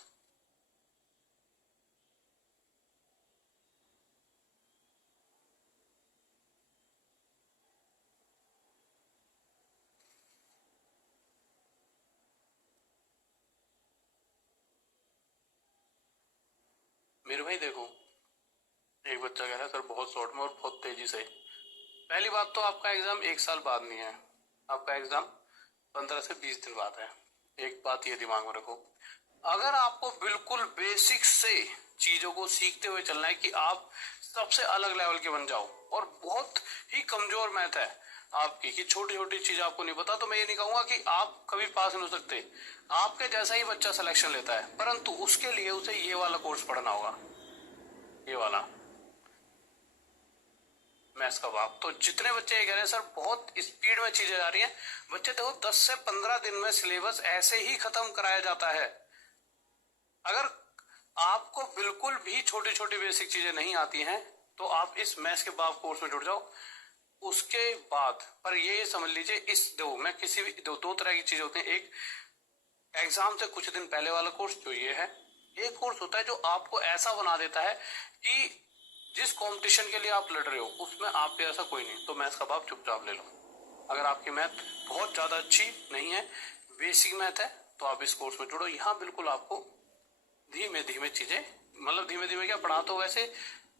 मेरे भाई देखो, एक बच्चा कह रहा है सर बहुत शॉर्ट में और बहुत तेजी से। पहली बात तो आपका एग्जाम 1 साल बाद नहीं है, आपका एग्जाम 15 से 20 दिन बाद है। एक बात ये दिमाग में रखो, अगर आपको बिल्कुल बेसिक से चीजों को सीखते हुए चलना है कि आप सबसे अलग लेवल के बन जाओ, और बहुत ही कमजोर मैथ है आपकी कि छोटी छोटी चीज आपको नहीं पता, तो मैं ये नहीं कहूंगा कि आप कभी पास नहीं हो सकते। आपके जैसा ही बच्चा सिलेक्शन लेता है, परंतु उसके लिए उसे ये वाला कोर्स पढ़ना होगा, ये वाला मैथ्स का बाप। तो जितने बच्चे ये कह रहे हैं सर बहुत स्पीड में चीजें जा रही हैं, बच्चे देखो 10 से 15 दिन में सिलेबस ऐसे ही खत्म कराया जाता है। अगर आपको बिल्कुल भी छोटी छोटी बेसिक चीजें नहीं आती हैं तो आप इस मैथ्स के बाप कोर्स में जुड़ जाओ। उसके बाद पर ये समझ लीजिए, इस दो में किसी भी दो तरह की चीजें होती हैं। एक एग्जाम से कुछ दिन पहले वाला कोर्स जो ये है, एक कोर्स होता है जो आपको ऐसा बना देता है कि जिस कंपटीशन के लिए आप लड़ रहे हो उसमें आप पे ऐसा कोई नहीं, तो मैथ्स का बाप चुपचाप ले लो। अगर आपकी मैथ बहुत ज्यादा अच्छी नहीं है, बेसिक मैथ है, तो आप इस कोर्स में जुड़ो। यहाँ बिल्कुल आपको धीमे धीमे चीजें, मतलब धीमे धीमे क्या पढ़ा, तो वैसे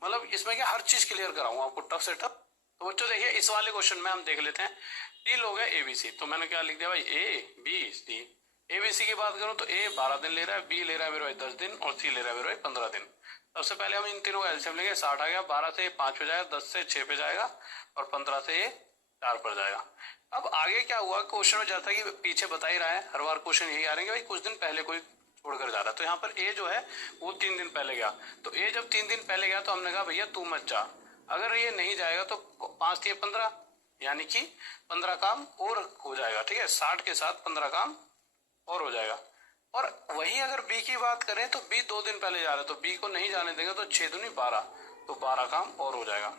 मतलब इसमें क्या हर चीज क्लियर कराऊंगा आपको, टफ से टफ तो बच्चों देखिए इस वाले क्वेश्चन में हम देख लेते हैं 3 लोग हैं एबीसी, तो मैंने क्या लिख दिया भाई ए बी सी। एबीसी की बात करूं तो ए 12 दिन ले रहा है, बी ले रहा है मेरे भाई 10 दिन और सी ले रहा है मेरे भाई 15 दिन। सबसे पहले हम इन तीनों का एलसीएम लेंगे, 60 आ गया, 12 से 5 पे जाएगा, 10 से 6 पे जाएगा और 15 से ये 4 पर जाएगा। अब आगे क्या हुआ क्वेश्चन में, जैसा कि पीछे बता ही रहा है हर बार क्वेश्चन यही आ रहे हैं भाई कुछ दिन पहले कोई छोड़कर जा रहा है। तो यहाँ पर ए जो है वो 3 दिन पहले गया, तो ए जब 3 दिन पहले गया तो हमने कहा भैया तू मत जा, अगर ये नहीं जाएगा तो 5 से 15 यानी कि 15 काम और हो जाएगा, ठीक है, 60 के साथ 15 काम और हो जाएगा। और वही अगर बी की बात करें तो बी 2 दिन पहले जा रहा है, तो बी को नहीं जाने देंगे तो 6 दूनी 12, तो 12 काम और हो जाएगा।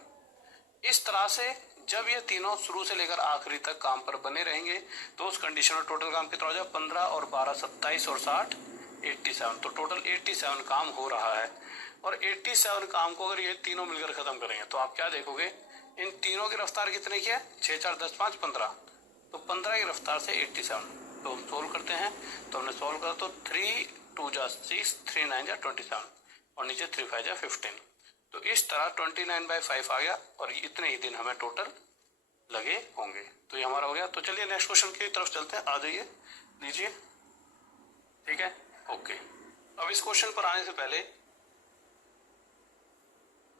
इस तरह से जब ये तीनों शुरू से लेकर आखिरी तक काम पर बने रहेंगे तो उस कंडीशन में टोटल काम कितना हो जाएगा, 15 और 12 27 और 60 87, तो टोटल 87 काम हो रहा है। और 87 काम को अगर ये तीनों मिलकर खत्म करेंगे तो आप क्या देखोगे, इन तीनों की रफ्तार कितने की है, 6 4 10 5 15, तो 15 की रफ्तार से 87। तो हम सोल्व करते हैं, तो हमने सोल्व करा तो 3 2 जा 6 3 9 जा 27 और नीचे 3 5 जा 15, तो इस तरह 29/5 आ गया और इतने ही दिन हमें टोटल लगे होंगे। तो ये हमारा हो गया। तो चलिए नेक्स्ट क्वेश्चन की तरफ चलते हैं, आ जाइए, लीजिए, ठीक है, ओके। अब इस क्वेश्चन पर आने से पहले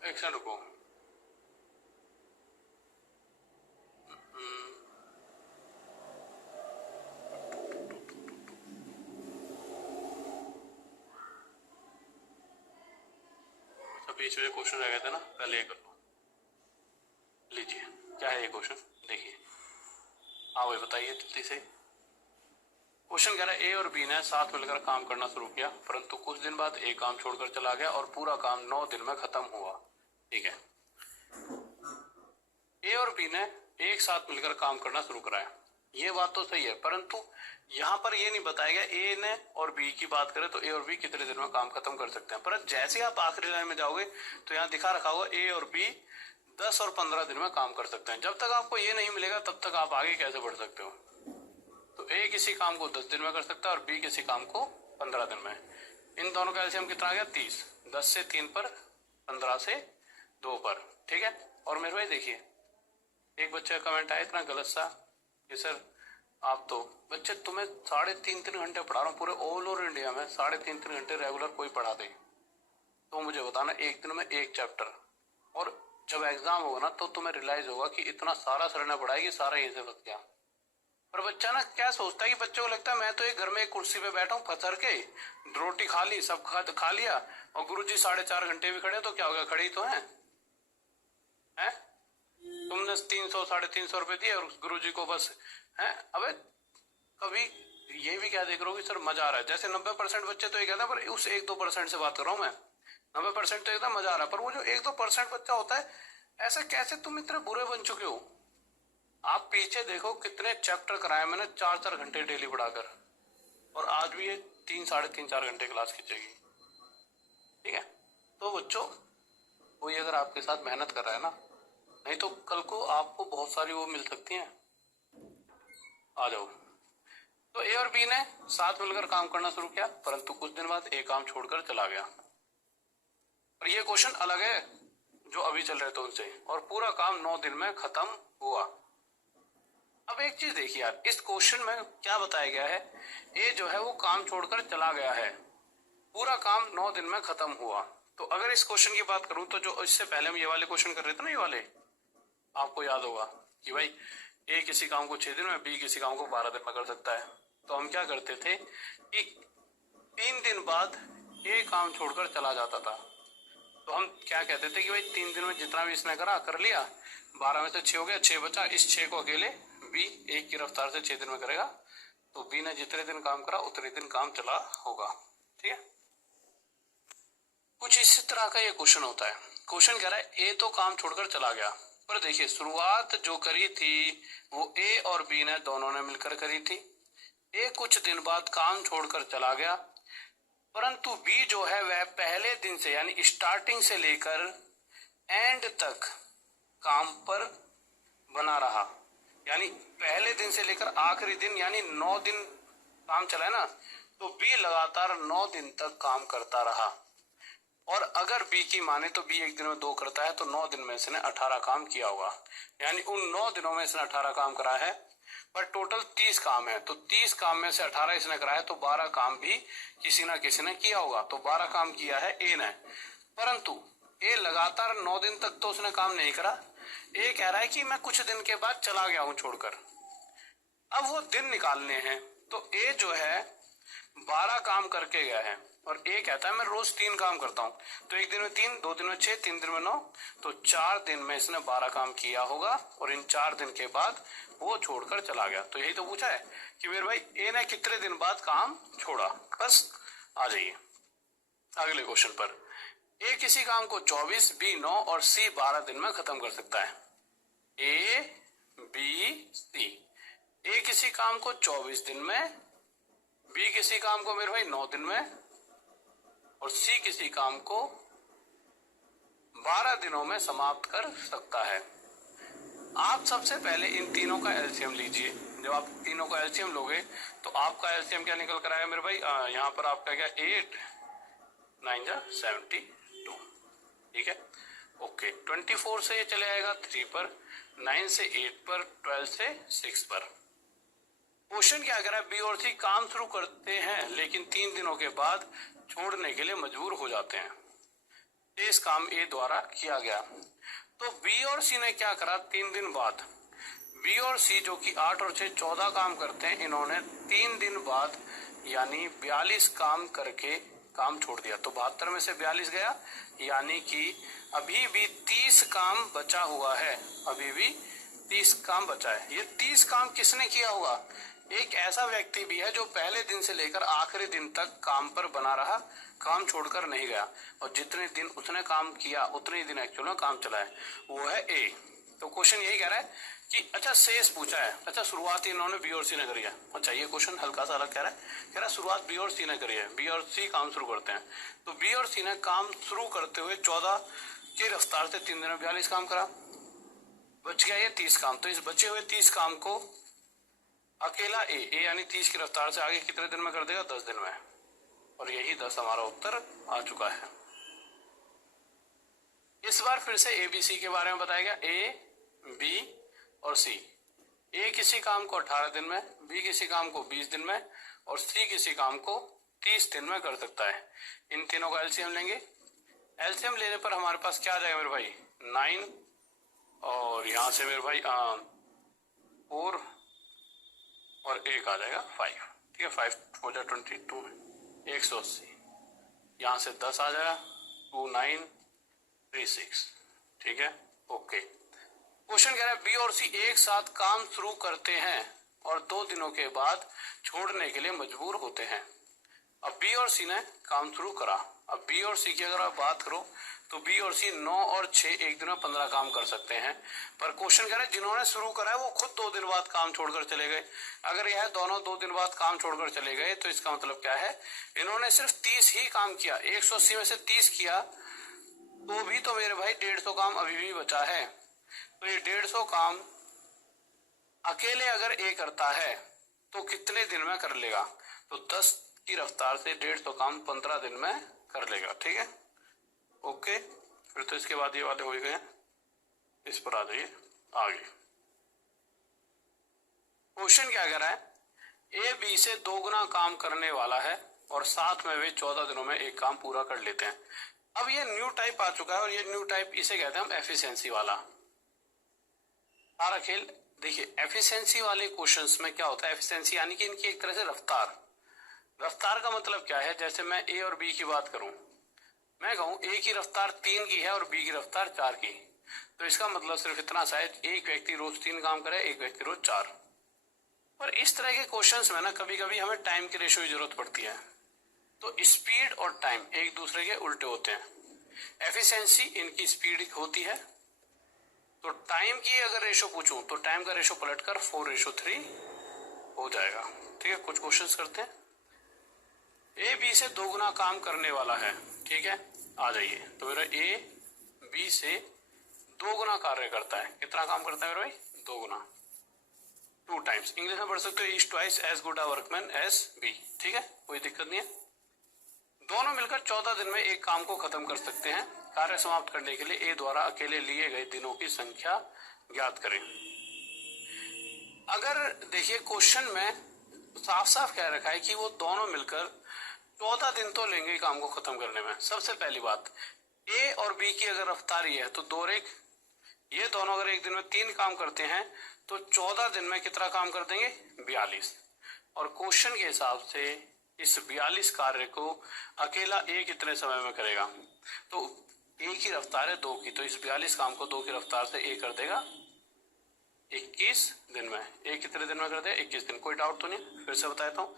एक सेकंड रुको, बीच में क्वेश्चन रह गए थे ना, पहले ये कर लो। लीजिए क्या है ये क्वेश्चन, देखिए, हाँ भाई बताइए जल्दी से। क्वेश्चन कह रहा है ए और बी ने साथ मिलकर काम करना शुरू किया, परंतु कुछ दिन बाद ए काम छोड़कर चला गया और पूरा काम 9 दिन में खत्म हुआ, ठीक है। ए और बी ने एक साथ मिलकर काम करना शुरू कराया, ये बात तो सही है, परंतु यहाँ पर ये नहीं बताया गया ए ने और बी की बात करें तो ए और बी कितने दिन में काम खत्म कर सकते हैं। पर जैसे आप आखिरी लाइन में जाओगे तो यहाँ दिखा रखा होगा ए और बी 10 और 15 दिन में काम कर सकते हैं। जब तक आपको ये नहीं मिलेगा तब तक आप आगे कैसे बढ़ सकते हो। तो ए किसी काम को 10 दिन में कर सकता है और बी किसी काम को 15 दिन में। इन दोनों का एलसीएम कितना आ गया, 30, 10 से 3 पर, 15 से 2 पर, ठीक है। और मेरे भाई देखिए एक बच्चे का कमेंट आया इतना गलत सा कि सर आप तो बच्चे तुम्हें 3.5 घंटे पढ़ा रहा हूँ, पूरे ऑल ओवर इंडिया में 3.5 घंटे रेगुलर कोई पढ़ा दे तो मुझे बताना एक दिन में एक चैप्टर, और जब एग्जाम होगा ना तो तुम्हें रियलाइज होगा कि इतना सारा सर ने पढ़ाया कि सारा यहीं से फंस गया। पर बच्चा ना क्या सोचता है कि बच्चे को लगता है मैं तो एक घर में एक कुर्सी पे बैठा हूँ फसर के, रोटी खा ली, सब खा लिया और गुरुजी 4.5 घंटे भी खड़े तो क्या हो गया, खड़े ही तो हैं। तुमने 300 350 रुपए दिए और गुरुजी को बस है। अबे कभी ये भी क्या देख रहे हो कि सर मजा आ रहा है, जैसे 90% बच्चे तो ये कहते हैं, पर उस 1-2% से बात कर रहा हूँ मैं। 90% तो एकदम मजा आ रहा है, पर वो जो 1-2% बच्चा होता है, ऐसे कैसे तुम इतने बुरे बन चुके हो। आप पीछे देखो कितने चैप्टर कराए मैंने 4-4 घंटे डेली पढ़ाकर, और आज भी ये 3-3.5-4 घंटे क्लास खींचेगी, ठीक है। तो बच्चों कोई अगर आपके साथ मेहनत कर रहा है ना, नहीं तो कल को आपको बहुत सारी वो मिल सकती हैं। आ जाओ। तो ए और बी ने साथ मिलकर काम करना शुरू किया, परंतु कुछ दिन बाद ए काम छोड़कर चला गया। और ये क्वेश्चन अलग है जो अभी चल रहे थे उनसे, और पूरा काम 9 दिन में खत्म हुआ। अब एक चीज देखिए यार, इस क्वेश्चन में क्या बताया गया है, ए जो है वो काम छोड़कर चला गया है, पूरा काम 9 दिन में खत्म हुआ। तो अगर इस क्वेश्चन की बात करूं तो जो इससे पहले हम ये वाले क्वेश्चन कर रहे थे ना, ये वाले आपको याद होगा कि भाई ए किसी काम को 6 दिन में, बी किसी काम को 12 दिन में कर सकता है। तो हम क्या करते थे कि 3 दिन बाद ए काम छोड़कर चला जाता था, तो हम क्या कहते थे कि भाई 3 दिन में जितना भी इसने करा कर लिया, 12 में से 6 हो गया, 6 बचा, इस 6 को अकेले बी एक की रफ्तार से 6 दिन में करेगा, तो बी ने जितने दिन काम करा उतने दिन काम चला होगा, ठीक है। कुछ इसी तरह का ये क्वेश्चन होता है। क्वेश्चन कह रहा है ए तो काम छोड़कर चला गया, पर देखिए शुरुआत जो करी थी वो ए और बी ने दोनों ने मिलकर करी थी। ए कुछ दिन बाद काम छोड़कर चला गया, परंतु बी जो है वह पहले दिन से यानी स्टार्टिंग से लेकर एंड तक काम पर बना रहा, यानी पहले दिन से लेकर आखिरी दिन यानी 9 दिन काम चला है ना, तो बी लगातार 9 दिन तक काम करता रहा। और अगर बी की माने तो बी एक दिन में 2 करता है, तो 9 दिन में इसने 18 काम किया होगा, यानी उन 9 दिनों में इसने 18 काम करा है। पर टोटल 30 काम है, तो 30 काम में से 18 इसने कराया, तो 12 काम भी किसी ना किसी ने किया होगा। तो 12 काम किया है ए ने, परंतु ए लगातार 9 दिन तक तो उसने काम नहीं करा। ए कह रहा है कि मैं कुछ दिन के बाद चला गया हूं छोड़कर। अब वो दिन निकालने हैं, तो ए जो है 12 काम करके गया है और ए कहता है मैं रोज 3 काम करता हूं, तो एक दिन में 3, 2 दिन में 6, 3 दिन में 9, तो 4 दिन में इसने 12 काम किया होगा और इन 4 दिन के बाद वो छोड़कर चला गया। तो यही तो पूछा है कि मेरे भाई ए ने कितने दिन बाद काम छोड़ा। बस आ जाइए अगले क्वेश्चन पर। ए किसी काम को 24, बी 9 और सी 12 दिन में खत्म कर सकता है। ए बी सी, ए किसी काम को 24 दिन में, बी किसी काम को मेरे भाई 9 दिन में और सी किसी काम को 12 दिनों में समाप्त कर सकता है। आप सबसे पहले इन तीनों का एलसीएम लीजिए। जब आप तीनों का एलसीएम लोगे तो आपका एलसीएम क्या निकल कर आएगा मेरे भाई, यहाँ पर आपका क्या 8 9 जा 72, ठीक है। ओके, 24 से ये चले आएगा 3 पर, 9 से 8 पर, 12 से 6 पर। क्वेश्चन क्या कह रहा है, बी और सी काम शुरू करते हैं लेकिन 3 दिनों के बाद छोड़ने के लिए मजबूर हो जाते हैं। इस काम ए द्वारा किया गया। तो बी और सी ने क्या करा, 3 दिन बाद बी और सी जो कि 8 और 6 14 काम करते हैं, इन्होंने 3 दिन बाद यानी 42 काम करके काम छोड़ दिया। तो 72 में से 42 गया, यानी कि अभी भी 30 काम बचा हुआ है, अभी भी 30 काम बचा है। ये 30 काम किसने किया होगा, एक ऐसा व्यक्ति भी है जो पहले दिन से लेकर आखिरी दिन तक काम पर बना रहा, काम छोड़कर नहीं गया, और जितने दिन उसने काम किया उतने दिन एक्चुअल में काम चला है, वो है ए। तो क्वेश्चन यही कह रहा है कि अच्छा शेष पूछा है, अच्छा शुरुआत इन्होंने बी और सी ने करी है। अच्छा ये क्वेश्चन हल्का सा अलग कह रहा है शुरुआत बी और सी ने करी है, बी और सी काम शुरू करते हैं। तो बी और सी ने काम शुरू करते हुए 14 की रफ्तार से 3 दिन में 42 काम करा, बच गया ये 30 काम। तो इस बचे हुए 30 काम को अकेला ए यानी 30 की रफ्तार से आगे कितने दिन में कर देगा, 10 दिन में, और यही 10 हमारा उत्तर आ चुका है। इस बार फिर से ए बी सी के बारे में बताया गया, ए बी और सी। ए किसी काम को 18 दिन में, बी किसी काम को 20 दिन में और सी किसी काम को 30 दिन में कर सकता है। इन तीनों का एलसीएम लेंगे, एलसीएम लेने पर हमारे पास क्या आ जाएगा मेरे भाई 9, और यहां से मेरे भाई 4 और 1 आ जाएगा 5, ठीक है। 5 हो जाए 22 में 180, यहां से 10 आ जाएगा 2936, ठीक है। ओके, क्वेश्चन कह रहा है बी और सी एक साथ काम शुरू करते हैं और 2 दिनों के बाद छोड़ने के लिए मजबूर होते हैं। अब बी और सी ने काम शुरू करा, अब बी और सी की अगर आप बात करो तो बी और सी 9 और 6 एक दिन में 15 काम कर सकते हैं। पर क्वेश्चन कह रहा है जिन्होंने शुरू करा है वो खुद 2 दिन बाद काम छोड़कर चले गए। अगर यह दोनों 2 दिन बाद काम छोड़कर चले गए तो इसका मतलब क्या है, इन्होंने सिर्फ 30 ही काम किया, 180 में से 30 किया, तो भी तो मेरे भाई 150 काम अभी भी बचा है। तो ये 150 काम अकेले अगर ए करता है तो कितने दिन में कर लेगा, तो 10 की रफ्तार से 150 काम 15 दिन में कर लेगा, ठीक है। ओके, फिर तो इसके बाद ये वाले हो गए, इस पर आ जाइए आगे। क्वेश्चन क्या कह रहा है, ए बी से 2 गुना काम करने वाला है और साथ में वे 14 दिनों में एक काम पूरा कर लेते हैं। अब ये न्यू टाइप आ चुका है और ये न्यू टाइप इसे कहते हैं हम एफिशिएंसी वाला। सारा खेल देखिए, एफिशिएंसी वाले क्वेश्चंस में क्या होता है, एफिशिएंसी यानी कि इनकी एक तरह से रफ्तार। रफ्तार का मतलब क्या है, जैसे मैं ए और बी की बात करूं, मैं कहूं ए की रफ्तार 3 की है और बी की रफ्तार 4 की, तो इसका मतलब सिर्फ इतना सा है, एक व्यक्ति रोज 3 काम करे, एक व्यक्ति रोज 4। पर इस तरह के क्वेश्चंस में ना कभी कभी हमें टाइम की रेशो की जरूरत पड़ती है, तो स्पीड और टाइम एक दूसरे के उल्टे होते हैं। एफिशिएंसी इनकी स्पीड होती है, तो टाइम की अगर रेशो पूछूं तो टाइम का रेशो पलटकर 4:3 हो जाएगा, ठीक है। कुछ क्वेश्चंस करते हैं। ए बी से 2 गुना काम करने वाला है, ठीक है, आ जाइए। तो मेरा ए बी से 2 गुना कार्य करता है, कितना काम करता है मेरा भाई 2 गुना, 2 टाइम्स। इंग्लिश में पढ़ सकते हो is twice as good a workman as B, ठीक है, कोई दिक्कत नहीं है। दोनों मिलकर 14 दिन में एक काम को खत्म कर सकते हैं। कार्य समाप्त करने के लिए ए द्वारा अकेले लिए गए दिनों की संख्या ज्ञात करें। अगर देखिए क्वेश्चन में साफ साफ कह रखा है कि वो दोनों मिलकर 14 दिन तो लेंगे काम को खत्म करने में। सबसे पहली बात, ए और बी की अगर रफ्तार ये है तो दो रेख, ये दोनों अगर एक दिन में 3 काम करते हैं तो 14 दिन में कितना काम कर देंगे, 42। और क्वेश्चन के हिसाब से इस 42 कार्य को अकेला ए कितने समय में करेगा, तो ए की रफ्तार है 2 की, तो इस 42 काम को 2 की रफ्तार से ए कर देगा 21 दिन में। ए कितने दिन में कर देगा, 21 दिन। कोई डाउट तो नहीं, फिर से बताता हूँ।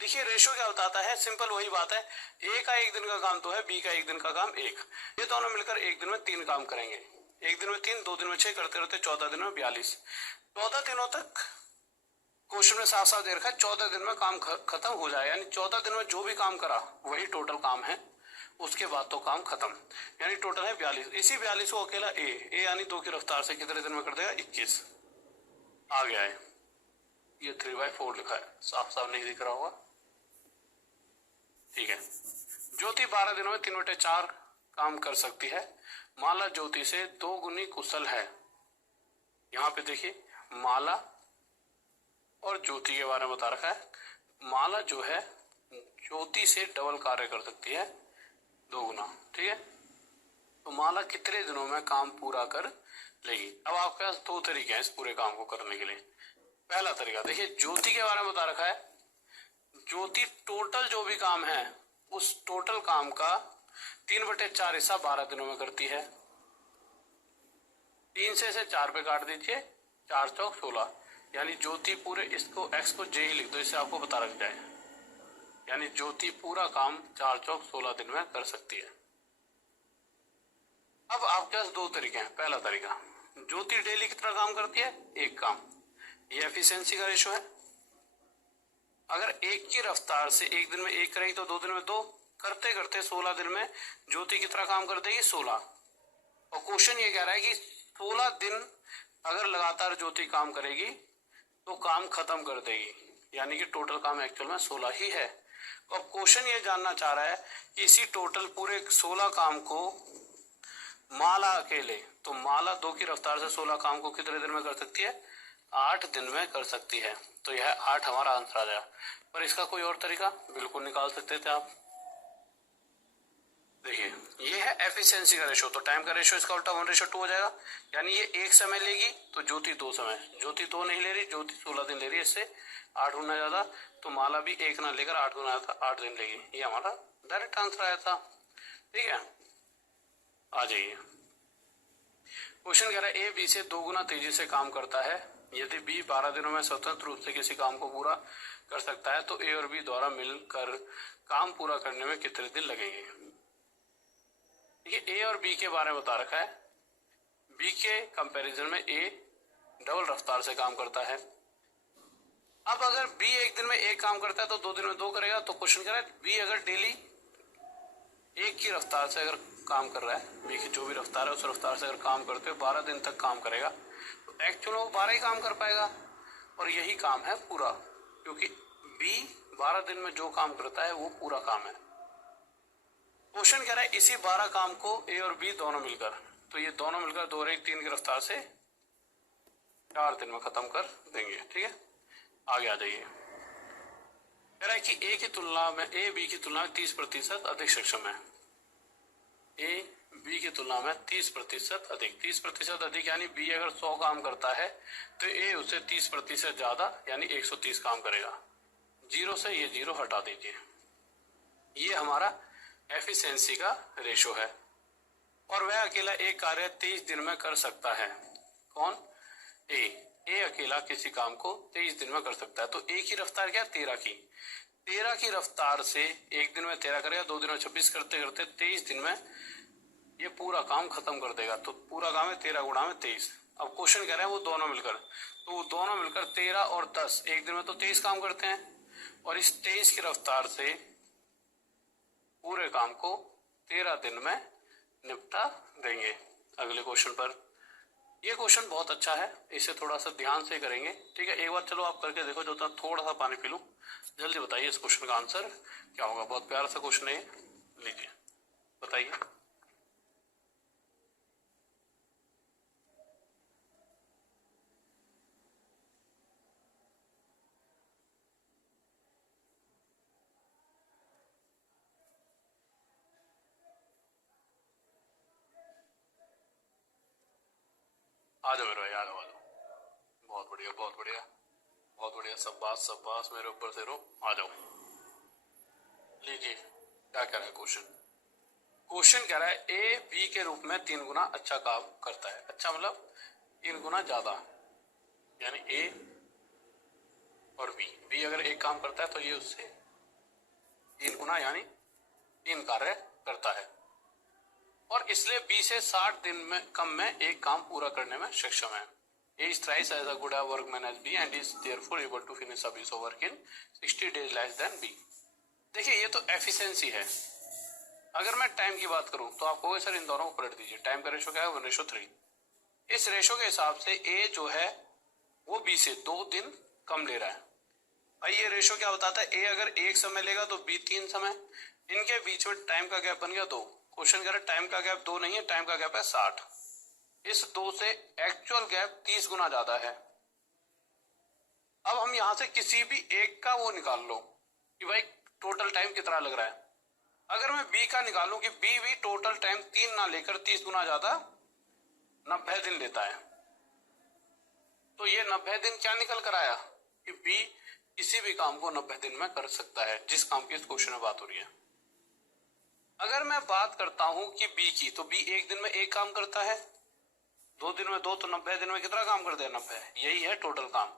देखिए रेशो क्या बताता है, सिंपल वही बात है, ए का एक दिन का काम तो है, बी का एक दिन का काम 1, ये दोनों मिलकर एक दिन में 3 काम करेंगे। एक दिन में 3, 2 दिन में 6, करते करते 14 दिन में 42। 14 दिनों तक क्वेश्चन में साफ साफ दे रखा है 14 दिन में काम खत्म हो जाए, यानी 14 दिन में जो भी काम करा वही टोटल काम है, उसके बाद तो काम खत्म, यानी टोटल है 42। इसी 42 को अकेला ए यानी 2 की रफ्तार से कितने दिन में कर देगा, 21। आ गया है, ये 3/4 लिखा है, साफ साफ नहीं दिख रहा होगा, ठीक है। ज्योति 12 दिनों में 3/4 काम कर सकती है। माला ज्योति से 2 गुनी कुशल है। यहाँ पे देखिए माला और ज्योति के बारे में बता रखा है। माला जो है ज्योति से डबल कार्य कर सकती है, 2 गुना, ठीक है। तो माला कितने दिनों में काम पूरा कर लेगी। अब आपके पास 2 तरीके हैं इस पूरे काम को करने के लिए। पहला तरीका देखिए, ज्योति के बारे में बता रखा है, ज्योति टोटल जो भी काम है उस टोटल काम का 3/4 हिस्सा 12 दिनों में करती है। 3 से 4 पे काट दीजिए, 4 चौक 16, यानी ज्योति पूरे, इसको x को j ही लिख दो, इससे आपको पता लग जाए, यानी ज्योति पूरा काम 4 चौक 16 दिन में कर सकती है। अब आपके पास 2 तरीके हैं। पहला तरीका, ज्योति डेली कितना काम करती है, 1 काम, ये एफिशिएंसी का रेशो है। अगर 1 की रफ्तार से एक दिन में 1 करेगी तो 2 दिन में 2, करते करते 16 दिन में ज्योति कितना काम कर देगी, 16। और क्वेश्चन ये कह रहा है कि 16 दिन अगर लगातार ज्योति काम करेगी तो काम खत्म कर देगी, यानी कि टोटल काम एक्चुअल में 16 ही है। अब क्वेश्चन ये जानना चाह रहा है कि इसी टोटल पूरे 16 काम को माला अकेले, तो माला 2 की रफ्तार से 16 काम को कितने दिन में कर सकती है, 8 दिन में कर सकती है। तो यह 8 हमारा आंसर आ जाएगा। पर इसका कोई और तरीका बिल्कुल निकाल सकते थे आप। देखिए ये है एफिशिएंसी का रेशो, तो टाइम का रेशो इसका उल्टा 1:2 हो जाएगा, यानी ये 1 समय लेगी तो ज्योति 2 समय, ज्योति 2 नहीं ले रही, ज्योति 16 दिन ले रही है, इससे 8 गुना ज्यादा, तो माला भी 1 ना लेकर 8 गुना 8 दिन लेगी। ये हमारा डायरेक्ट आंसर आया था, ठीक है। आ जाइए, क्वेश्चन कह रहा है ए बी से 2 गुना तेजी से काम करता है। यदि बी 12 दिनों में स्वतंत्र रूप से किसी काम को पूरा कर सकता है तो ए और बी द्वारा मिलकर काम पूरा करने में कितने दिन लगेंगे। ये ए और बी के बारे में बता रखा है। बी के कंपैरिजन में ए डबल रफ्तार से काम करता है। अब अगर बी एक दिन में 1 काम करता है तो 2 दिन में 2 करेगा। तो क्वेश्चन कह रहा है बी अगर डेली 1 की रफ्तार से अगर काम कर रहा है, बी की जो भी रफ्तार है उस रफ्तार से अगर काम करते हुए 12 दिन तक काम करेगा तो एक्चुअल वो 12 ही काम कर पाएगा, और यही काम है पूरा, क्योंकि बी 12 दिन में जो काम करता है वो पूरा काम है। क्वेश्चन कह रहा है इसी 12 काम को ए और बी दोनों मिलकर, तो ये दोनों मिलकर 2 और 1 3 की रफ्तार से 4 दिन में खत्म कर देंगे, ठीक है। आगे आ जाइए, कह रहा है कि ए की तुलना में ए बी की तुलना में 30% अधिक सक्षम है। ए बी की तुलना में 30% अधिक, 30% अधिक यानी बी अगर 100 काम करता है तो ए उसे 30% ज्यादा यानी 130 काम करेगा। 0 से ये 0 हटा दीजिए, ये हमारा एफिशिएंसी का रेशो है। और वह अकेला एक कार्य 23 दिन में कर सकता है। कौन, ए अकेला किसी काम को 23 दिन में कर सकता है। तो ए की रफ्तार क्या, 13 की रफ्तार से एक दिन में 13 करेगा, 2 दिन में 26, करते करते 23 दिन में ये पूरा काम खत्म कर देगा। तो पूरा काम है 13 गुणा में 23। अब क्वेश्चन कह रहे हैं वो दोनों मिलकर, तो वो दोनों मिलकर 13 और 10 एक दिन में तो 23 काम करते हैं, और इस 23 की रफ्तार से पूरे काम को 13 दिन में निपटा देंगे। अगले क्वेश्चन पर ये क्वेश्चन बहुत अच्छा है, इसे थोड़ा सा ध्यान से करेंगे, ठीक है। एक बार चलो आप करके देखो, जो था थोड़ा सा पानी पी लूं। जल्दी बताइए इस क्वेश्चन का आंसर क्या होगा। बहुत प्यारा सा क्वेश्चन है, लीजिए बताइए। आ जाओ मेरे भाई, आ जाओ आ जाओ। बहुत बढ़िया बहुत बढ़िया बहुत बढ़िया, सब बास मेरे ऊपर से रो, आ जाओ। लीजिए क्या कह रहा है क्वेश्चन। क्वेश्चन कह रहा है ए बी के रूप में 3 गुना अच्छा काम करता है। अच्छा मतलब 3 गुना ज्यादा, यानी ए और बी अगर एक काम करता है तो ये उससे 3 गुना यानी 3 कार्य करता है, और इसलिए बी से 60 दिन में कम में एक काम पूरा करने में सक्षम है। A is thrice as a good a workman as B and is therefore able to finish a piece of work in 60 days less than B। देखिए ये तो एफिशिएंसी है। अगर मैं टाइम की बात करूं तो आप कहोगे सर इन दोनों को पलट दीजिए, टाइम का रेशो क्या है 1:3। इस रेशो के हिसाब से A जो है वो B से 2 दिन कम ले रहा है। भाई ये रेशो क्या बताता है, A अगर 1 समय लेगा तो B 3 समय, इनके बीच में टाइम का गैप बन गया 2। क्वेश्चन कह रहा है टाइम का गैप 2 नहीं है, टाइम का गैप है 60। इस 2 से एक्चुअल गैप 30 गुना ज्यादा है। अब हम यहां से किसी भी एक का वो निकाल लो कि भाई टोटल टाइम कितना लग रहा है। अगर मैं बी का निकालूं कि बी भी टोटल टाइम 3 ना लेकर 30 गुना ज्यादा 90 दिन लेता है, तो ये 90 दिन क्या निकल कर आया कि बी किसी भी काम को 90 दिन में कर सकता है, जिस काम की इस क्वेश्चन में बात हो रही है। अगर मैं बात करता हूं कि बी की, तो बी एक दिन में एक काम करता है, 2 दिन में 2, तो 90 दिन में कितना काम कर दिया 90, यही है टोटल काम।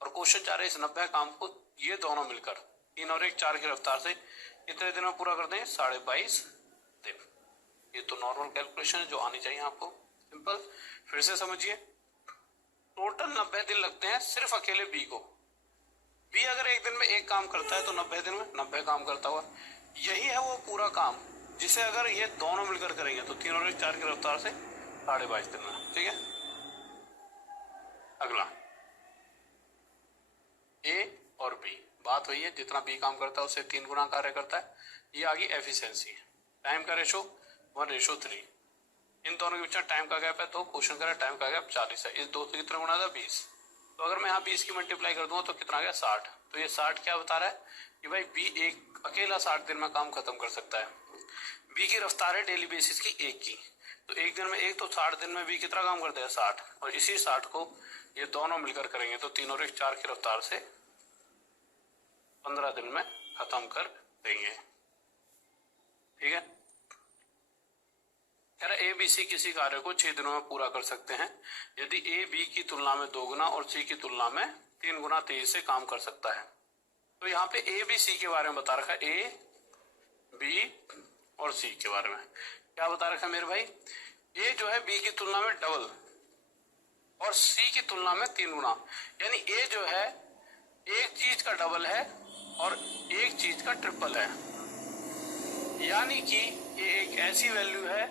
और क्वेश्चन चाह रहे इस 90 काम को ये दोनों मिलकर 3 और 1 4 की रफ्तार से कितने दिन में पूरा कर दें 22.5 दिन। ये तो नॉर्मल कैलकुलेशन है जो आनी चाहिए आपको, सिंपल। फिर से समझिए, टोटल 90 दिन लगते हैं सिर्फ अकेले बी को। बी अगर एक दिन में एक काम करता है तो 90 दिन में 90 काम करता हुआ, यही है वो पूरा काम जिसे अगर ये दोनों मिलकर करेंगे तो 3 और 1 4 की रफ्तार से 22.5 दिन में, ठीक है। अगला ए और बी, बात वही है, जितना बी काम करता है उससे 3 गुना कार्य करता है। ये आ गई एफिशिएंसी। टाइम का रेशो 1:3। इन दोनों के बीच में टाइम का गैप है, तो क्वेश्चन का टाइम का गैप 40 है। इस 2 से कितना गुना था 20, तो अगर मैं यहाँ 20 की मल्टीप्लाई कर दूंगा तो कितना आ गया 60। तो ये 60 क्या बता रहा है कि भाई बी एक अकेला 60 दिन में काम खत्म कर सकता है। बी की रफ्तार है डेली बेसिस की 1 की, तो एक दिन में 1, तो 60 दिन में बी कितना काम करता है 60, और इसी 60 को ये दोनों मिलकर करेंगे तो 3 और 1 4 की रफ्तार से 15 दिन में खत्म कर देंगे, ठीक है। कह रहा ए बी सी किसी कार्य को 6 दिनों में पूरा कर सकते हैं यदि ए बी की तुलना में 2 गुना और सी की तुलना में 3 गुना तेजी से काम कर सकता है। तो यहाँ पे ए बी सी के बारे में बता रखा है, ए बी और सी के बारे में क्या बता रखा है मेरे भाई। ए जो है बी की तुलना में डबल और सी की तुलना में 3 गुना, यानी ए जो है एक चीज का डबल है और एक चीज का ट्रिपल है, यानी कि ये एक ऐसी वैल्यू है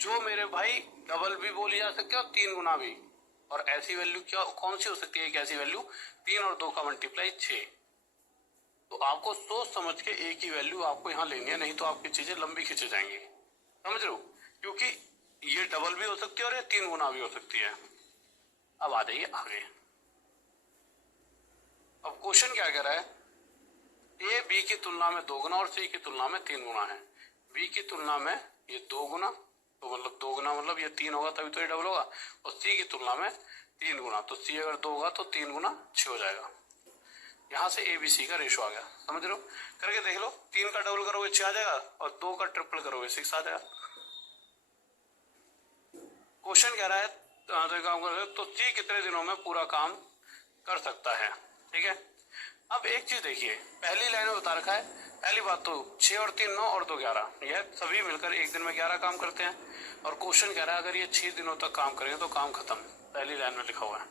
जो मेरे भाई डबल भी बोली जा सकती है और 3 गुना भी। और ऐसी वैल्यू क्या कौन सी हो सकती है, एक ऐसी वैल्यू 3 और 2 का मल्टीप्लाई 6। तो आपको सोच समझ के एक ही वैल्यू आपको यहाँ लेनी है, नहीं तो आपकी चीजें लंबी खींचे जाएंगी, समझ रहे हो, क्योंकि ये डबल भी हो सकती है और ये 3 गुना भी हो सकती है। अब आ जाइए आगे। अब क्वेश्चन क्या कह रहा है, ए बी की तुलना में 2 गुना और सी की तुलना में 3 गुना है। बी की तुलना में ये 2 गुना, तो मतलब 2 गुना मतलब ये 3 होगा तभी तो ये डबल होगा, और सी की तुलना में 3 गुना, तो सी अगर 2 होगा तो 3 गुना 6 हो जाएगा। यहां से ए बी सी का रेशो आ गया, समझ रहे हो, करके देख लो। 3 का डबल करोगे 6 आ जाएगा और 2 का ट्रिपल करोगे 6 आ जाएगा। क्वेश्चन कह रहा है तो सी कितने दिनों में पूरा काम कर सकता है, ठीक है। अब एक चीज देखिए, पहली लाइन में बता रखा है, पहली बात तो 6 और 3 9 और 2 11, यह सभी मिलकर एक दिन में 11 काम करते हैं। और क्वेश्चन कह रहा है अगर ये 6 दिनों तक काम करेंगे तो काम खत्म, पहली लाइन में लिखा हुआ है।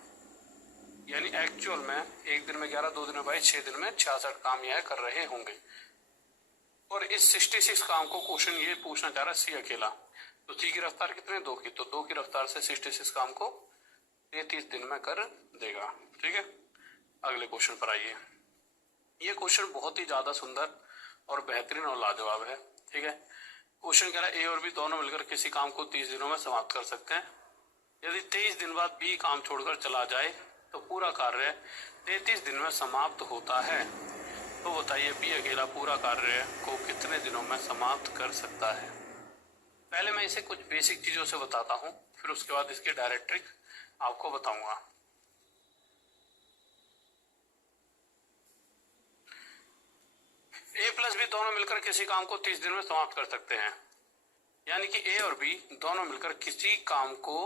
यानी एक्चुअल में एक दिन में 11, 2 दिन में 22, 6 दिन में 66 काम यह कर रहे होंगे। और इस 66 काम को क्वेश्चन ये पूछना चाह रहा है सी अकेला, तो सी की रफ्तार कितने, 2 की, तो 2 की रफ्तार से 66 काम को 33 दिन में कर देगा। ठीक है, अगले क्वेश्चन पर आइए। ये क्वेश्चन बहुत ही ज्यादा सुंदर और बेहतरीन और लाजवाब है। ठीक है, क्वेश्चन कह रहा है ए और बी दोनों मिलकर किसी काम को 30 दिनों में समाप्त कर सकते हैं। यदि 23 दिन बाद बी काम छोड़कर चला जाए तो पूरा कार्य 33 दिन में समाप्त होता है। तो बताइए बी अकेला पूरा कार्य को कितने दिनों में समाप्त कर सकता है। पहले मैं इसे कुछ बेसिक चीजों से बताता हूं, फिर उसके बाद इसकी डायरेक्ट ट्रिक आपको बताऊंगा। ए प्लस बी दोनों मिलकर किसी काम को 30 दिन में समाप्त कर सकते हैं, यानी कि ए और बी दोनों मिलकर किसी काम को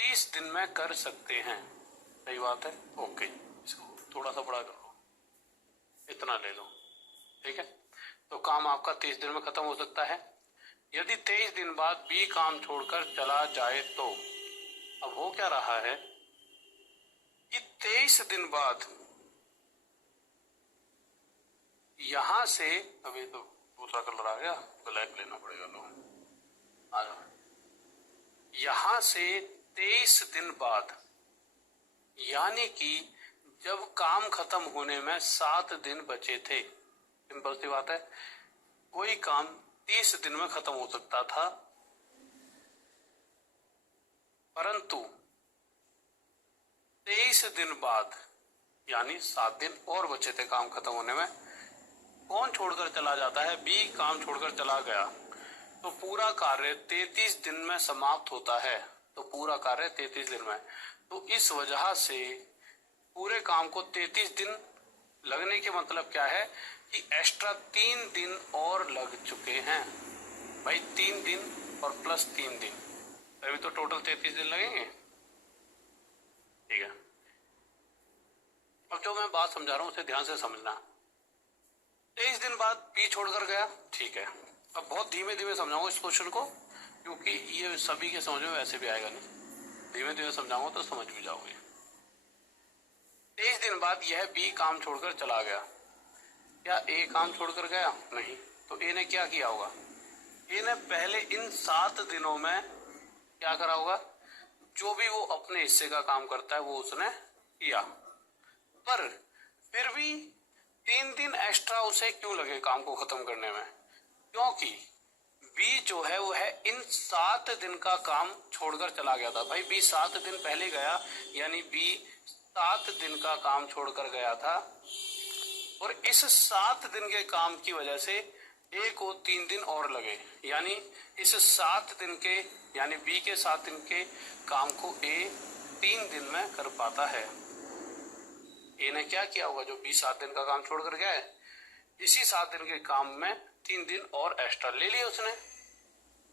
30 दिन में कर सकते हैं। सही बात है, ओके, इसको थोड़ा सा बड़ा कर लो, इतना ले लो। ठीक है, तो काम आपका 30 दिन में खत्म हो सकता है। यदि 23 दिन बाद बी काम छोड़कर चला जाए तो, अब हो क्या रहा है कि 23 दिन बाद यहां से, अभी तो दूसरा कलर आ गया, ब्लैक लेना पड़ेगा, लो आ जाओ। यहां से 23 दिन बाद, यानी कि जब काम खत्म होने में 7 दिन बचे थे, सिंपल सी बात है, कोई काम 30 दिन में खत्म हो सकता था, परंतु 23 दिन बाद यानी 7 दिन और बचे थे काम खत्म होने में, कौन छोड़कर चला जाता है, बी काम छोड़कर चला गया, तो पूरा कार्य 33 दिन में समाप्त होता है। तो पूरा कार्य 33 दिन में, तो इस वजह से पूरे काम को 33 दिन लगने के मतलब क्या है कि एक्स्ट्रा 3 दिन और लग चुके हैं भाई, 3 दिन और प्लस 3 दिन, अभी तो टोटल 33 दिन लगेंगे। ठीक है, अब जो मैं बात समझा रहा हूं उसे ध्यान से समझना। 23 दिन बाद बी छोड़कर गया, ठीक है, अब बहुत धीमे धीमे समझाऊंगा इस क्वेश्चन को, क्योंकि ये सभी के समझ में वैसे भी आएगा नहीं, धीमे धीमे समझाऊंगा तो समझ भी जाओगे। 23 दिन बाद यह बी काम छोड़कर चला गया, क्या ए काम छोड़कर गया, नहीं, तो ए ने क्या किया होगा, ए ने पहले इन 7 दिनों में क्या करा होगा, जो भी वो अपने हिस्से का काम करता है वो उसने किया, पर फिर भी 3 दिन एक्स्ट्रा उसे क्यों लगे काम को खत्म करने में, क्योंकि बी जो है वो है इन 7 दिन का काम छोड़कर चला गया था। भाई बी 7 दिन पहले गया, यानी बी 7 दिन का काम छोड़कर गया था, और इस 7 दिन के काम की वजह से ए को 3 दिन और लगे, यानी इस 7 दिन के, यानी बी के 7 दिन के काम को ए 3 दिन में कर पाता है। ए ने क्या किया होगा, जो बी 7 दिन का काम छोड़कर गया है, इसी 7 दिन के काम में 3 दिन और एक्स्ट्रा ले लिए उसने,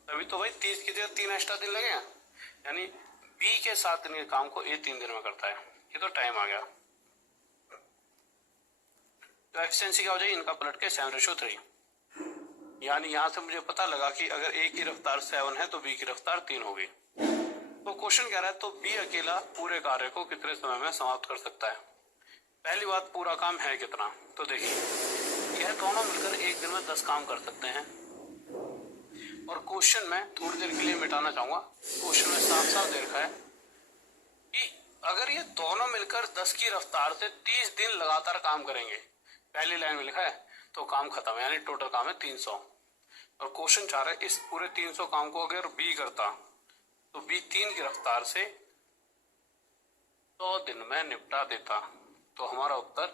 तभी तो भाई 30 की जगह 3 एक्स्ट्रा दिन लगे, यानी बी के 7 दिन के काम को ए 3 दिन में करता है। ये तो टाइम आ गया, तो एफिशिएंसी क्या हो जाएगी, इनका पलट के 7:3, यानी यहां से मुझे पता लगा कि अगर ए की रफ्तार 7 है तो बी की रफ्तार 3 होगी। तो क्वेश्चन कह रहा है तो बी अकेला पूरे कार्य को कितने समय में समाप्त कर सकता है। पहली बात, पूरा काम है कितना, तो देखिए यह दोनों मिलकर एक दिन में 10 काम कर सकते हैं, और क्वेश्चन में थोड़ी देर के लिए मिटाना चाहूंगा, क्वेश्चन में साफ साफ दे रखा है कि अगर ये दोनों मिलकर 10 की रफ्तार से 30 दिन लगातार काम करेंगे, पहली लाइन में लिखा है, तो काम खत्म, यानी टोटल काम है 300, और क्वेश्चन चाह रहा है इस पूरे 300 काम को अगर बी करता तो बी 3 की रफ्तार से 100 दिन में निपटा देता, तो हमारा उत्तर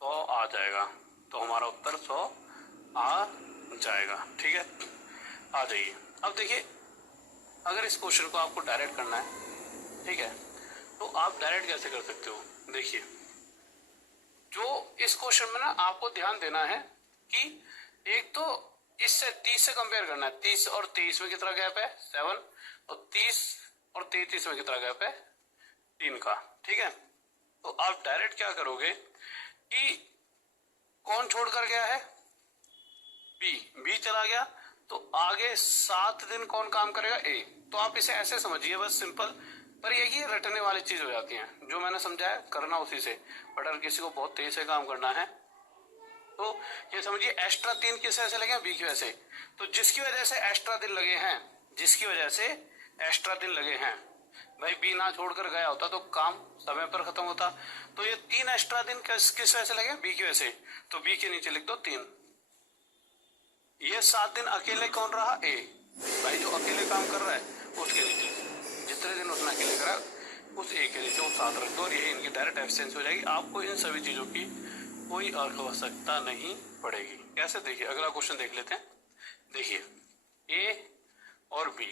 100 आ जाएगा, तो हमारा उत्तर 100 आ जाएगा। ठीक है, आ जाइए। अब देखिए अगर इस क्वेश्चन को आपको डायरेक्ट करना है, ठीक है, तो आप डायरेक्ट कैसे कर सकते हो। देखिए जो इस क्वेश्चन में ना आपको ध्यान देना है कि एक तो इससे 30 से कंपेयर करना है, 30 और 23 में कितना गैप है 7, और 30 और 33 में कितना गैप है 3 का। ठीक है, तो आप डायरेक्ट क्या करोगे कि कौन छोड़कर गया है, बी चला गया, तो आगे 7 दिन कौन काम करेगा, ए। तो आप इसे ऐसे समझिए बस सिंपल, पर ये रटने वाली चीज हो जाती है, जो मैंने समझाया करना उसी से, बट अगर किसी को बहुत तेज से काम करना है तो ये समझिए एक्स्ट्रा 3 किस वजह से लगे, बी की वजह से। तो जिसकी वजह से एक्स्ट्रा दिन लगे हैं, जिसकी वजह से एक्स्ट्रा दिन लगे हैं, भाई बी ना छोड़कर गया होता तो काम समय पर खत्म होता। तो ये 3 एक्स्ट्रा दिन किस वजह से लगे, बी की वजह से। तो बी के नीचे लिख दो 3। ये 7 दिन अकेले कौन रहा, ए। भाई जो अकेले काम कर रहा है उसके नीचे जितने दिन उसने अकेले करा उस ए के नीचे वो 7 रख दो, और यही इनकी डायरेक्ट एफिशिएंसी हो जाएगी। आपको इन सभी चीजों की कोई आवश्यकता नहीं पड़ेगी। कैसे, देखिए अगला क्वेश्चन देख लेते हैं। देखिए ए और बी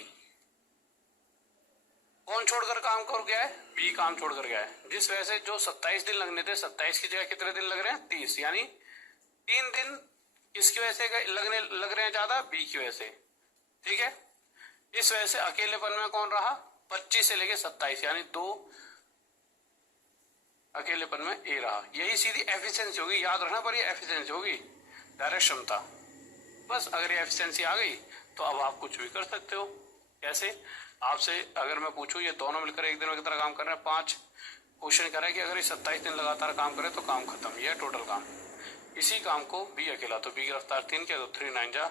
कौन छोड़कर काम कर गया है, बी काम छोड़कर गया है, जिस वजह से जो 27 दिन लगने थे 27 की जगह कितने दिन लग रहे हैं, 30, यानी 3 दिन किसकी वजह से लग रहे हैं ज्यादा, बी की वजह से। ठीक है, इस वजह से अकेलेपन में कौन रहा, 25 से लेके 27, यानी 2 अकेलेपन में ए रहा। यही सीधी एफिशिएंसी होगी, याद रखना, पर ये एफिशिएंसी होगी, डायरेक्ट क्षमता। बस अगर ये एफिशिएंसी आ गई तो अब आप कुछ भी कर सकते हो। कैसे, आपसे अगर मैं पूछूं ये दोनों मिलकर एक दिन में कितना काम कर रहे हैं, 5 क्वेश्चन कह रहा है कि अगर ये 27 दिन लगातार काम करे तो काम खत्म, ये टोटल काम। इसी काम को बी अकेला, तो बी की रफ्तार 3 किया तो 3 9 जा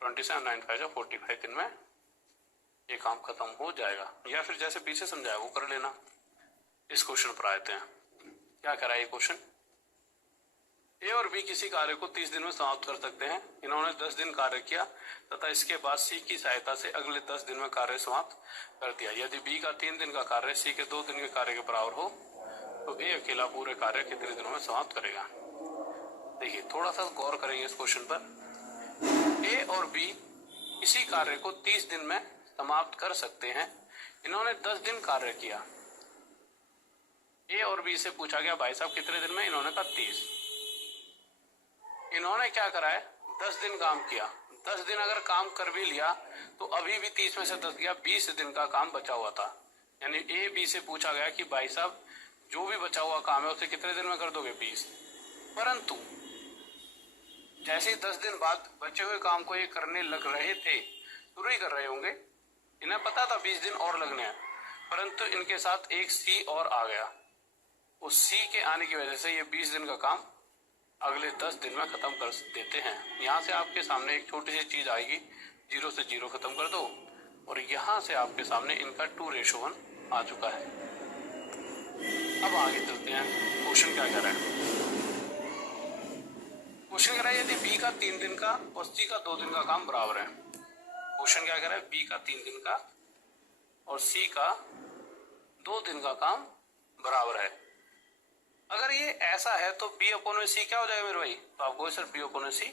27, 9 5 जा 45 दिन में ये काम खत्म हो जाएगा। या फिर जैसे पीछे समझाया वो कर लेना। इस क्वेश्चन पर आते हैं, क्या करा ये क्वेश्चन। ए और बी किसी कार्य को 30 दिन में समाप्त कर सकते हैं। इन्होंने 10 दिन कार्य किया तथा इसके बाद सी की सहायता से अगले 10 दिन में कार्य समाप्त कर दिया। यदि बी का 3 दिन का कार्य सी के 2 दिन के कार्य के बराबर हो तो ए अकेला पूरे कार्य कितने दिनों में समाप्त करेगा। देखिए थोड़ा सा गौर करेंगे इस क्वेश्चन पर। ए और बी किसी कार्य को 30 दिन में समाप्त कर सकते हैं। इन्होंने 10 दिन कार्य किया। ए और बी से पूछा गया भाई साहब कितने दिन में, इन्होंने कहा 30। इन्होंने क्या करा है, 10 दिन काम किया। 10 दिन अगर काम कर भी लिया तो अभी भी 30 में से 10 गया, 20 दिन का काम बचा हुआ था। यानी ए बी से पूछा गया कि भाई साहब जो भी बचा हुआ काम है उसे कितने दिन में कर दोगे, 20। परंतु जैसे 10 दिन बाद बचे हुए काम को ये करने लग रहे थे, शुरू ही कर रहे होंगे, इन्हें पता था 20 दिन और लगने हैं, परंतु इनके साथ एक सी और आ गया। उस सी के आने की वजह से ये 20 दिन का काम अगले 10 दिन में खत्म कर देते हैं। यहाँ से आपके सामने एक छोटी सी चीज आएगी, 0 से 0 खत्म कर दो, और यहाँ से आपके सामने इनका 2:1 आ चुका है। अब आगे चलते हैं, क्वेश्चन क्या कह रहा है। क्वेश्चन कह रहा है यदि बी का 3 दिन का और सी का 2 दिन का काम बराबर है। क्वेश्चन क्या कह रहा है, बी का 3 दिन का और सी का 2 दिन का काम बराबर है। अगर ये ऐसा है तो बी अपॉन में सी क्या हो जाएगा मेरे भाई, तो आपको सर बी अपॉन में सी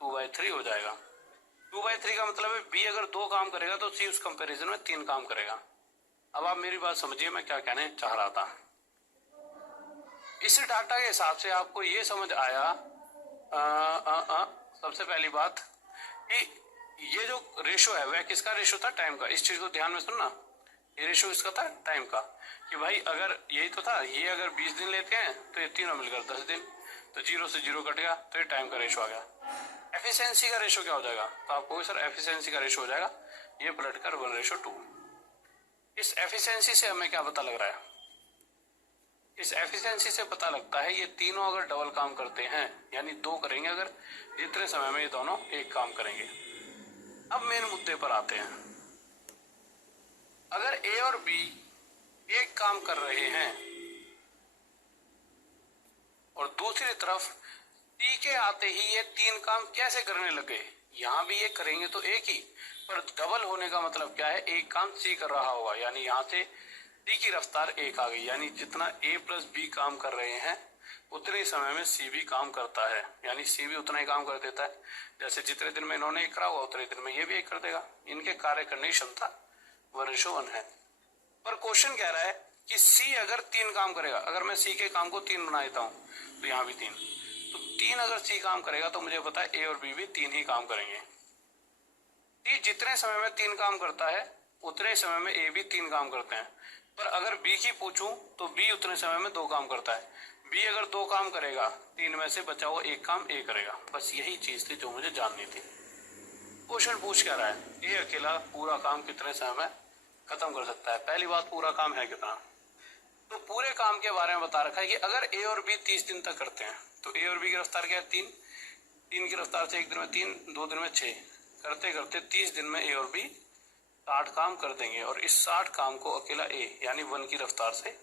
2/3 हो जाएगा। 2/3 का मतलब है बी अगर 2 काम करेगा तो सी उस कंपैरिजन में 3 काम करेगा। अब आप मेरी बात समझिए मैं क्या कहने चाह रहा था। इस डाटा के हिसाब से आपको ये समझ आया, सबसे पहली बात कि ये जो रेशो है वह किसका रेशो था, टाइम का। इस चीज को ध्यान में सुनना, ये रेशो इसका था टाइम का, कि भाई अगर यही तो था, ये अगर 20 दिन लेते हैं तो ये तीनों मिलकर 10 दिन, तो 0 से 0 कट गया तो ये टाइम का रेशो आ गया। एफिशिएंसी का रेशो क्या हो जाएगा, तो आपको सर एफिशिएंसी का रेशो हो जाएगा ये ब्लड कर 1:2। इस एफिशिएंसी से हमें क्या पता लग रहा है, इस एफिशिएंसी से पता लगता है ये तीनों अगर डबल काम करते हैं, यानी 2 करेंगे अगर, जितने समय में ये दोनों एक काम करेंगे। अब मेन मुद्दे पर आते हैं। अगर ए और बी एक काम कर रहे हैं और दूसरी तरफ सी के आते ही ये 3 काम कैसे करने लगे, यहां भी ये करेंगे तो एक ही, पर डबल होने का मतलब क्या है, एक काम सी कर रहा होगा, यानी यहां से सी की रफ्तार 1 आ गई, यानी जितना ए प्लस बी काम कर रहे हैं उतने ही समय में सी भी काम करता है, यानी सी भी उतना ही काम कर देता है। जैसे जितने दिन में इन्होंने एक करा हुआ उतने दिन में ये भी एक कर देगा। इनके कार्य करने की क्षमता 1:1 है। पर क्वेश्चन कह रहा है कि सी अगर 3 काम करेगा, अगर मैं सी के काम को 3 बना देता हूं तो यहाँ भी 3, तो 3 अगर सी काम करेगा तो मुझे पता है ए और बी भी 3 ही काम करेंगे। सी जितने समय में 3 काम करता है उतने समय में ए भी 3 काम करते हैं। पर अगर बी की पूछूं तो बी उतने समय में 2 काम करता है। बी अगर 2 काम करेगा 3 में से बचा हुआ 1 काम ए करेगा। बस यही चीज थी जो मुझे जाननी थी। क्वेश्चन पूछ क्या रहा है, ए अकेला पूरा काम कितने समय में खत्म कर सकता है। पहली बात, पूरा काम है कितना, तो पूरे काम के बारे में बता रखा है कि अगर ए और बी 30 दिन तक करते हैं तो ए और बी की रफ्तार क्या है 3, 3 की रफ्तार से 1 दिन में 3, 2 दिन में 6, करते करते 30 दिन में ए और बी 60 काम कर देंगे और इस 60 काम को अकेला ए यानी 1 की रफ्तार से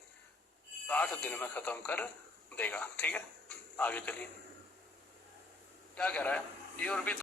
60 दिन में खत्म कर देगा। ठीक है, आगे चलिए क्या कह रहा है, ए और बी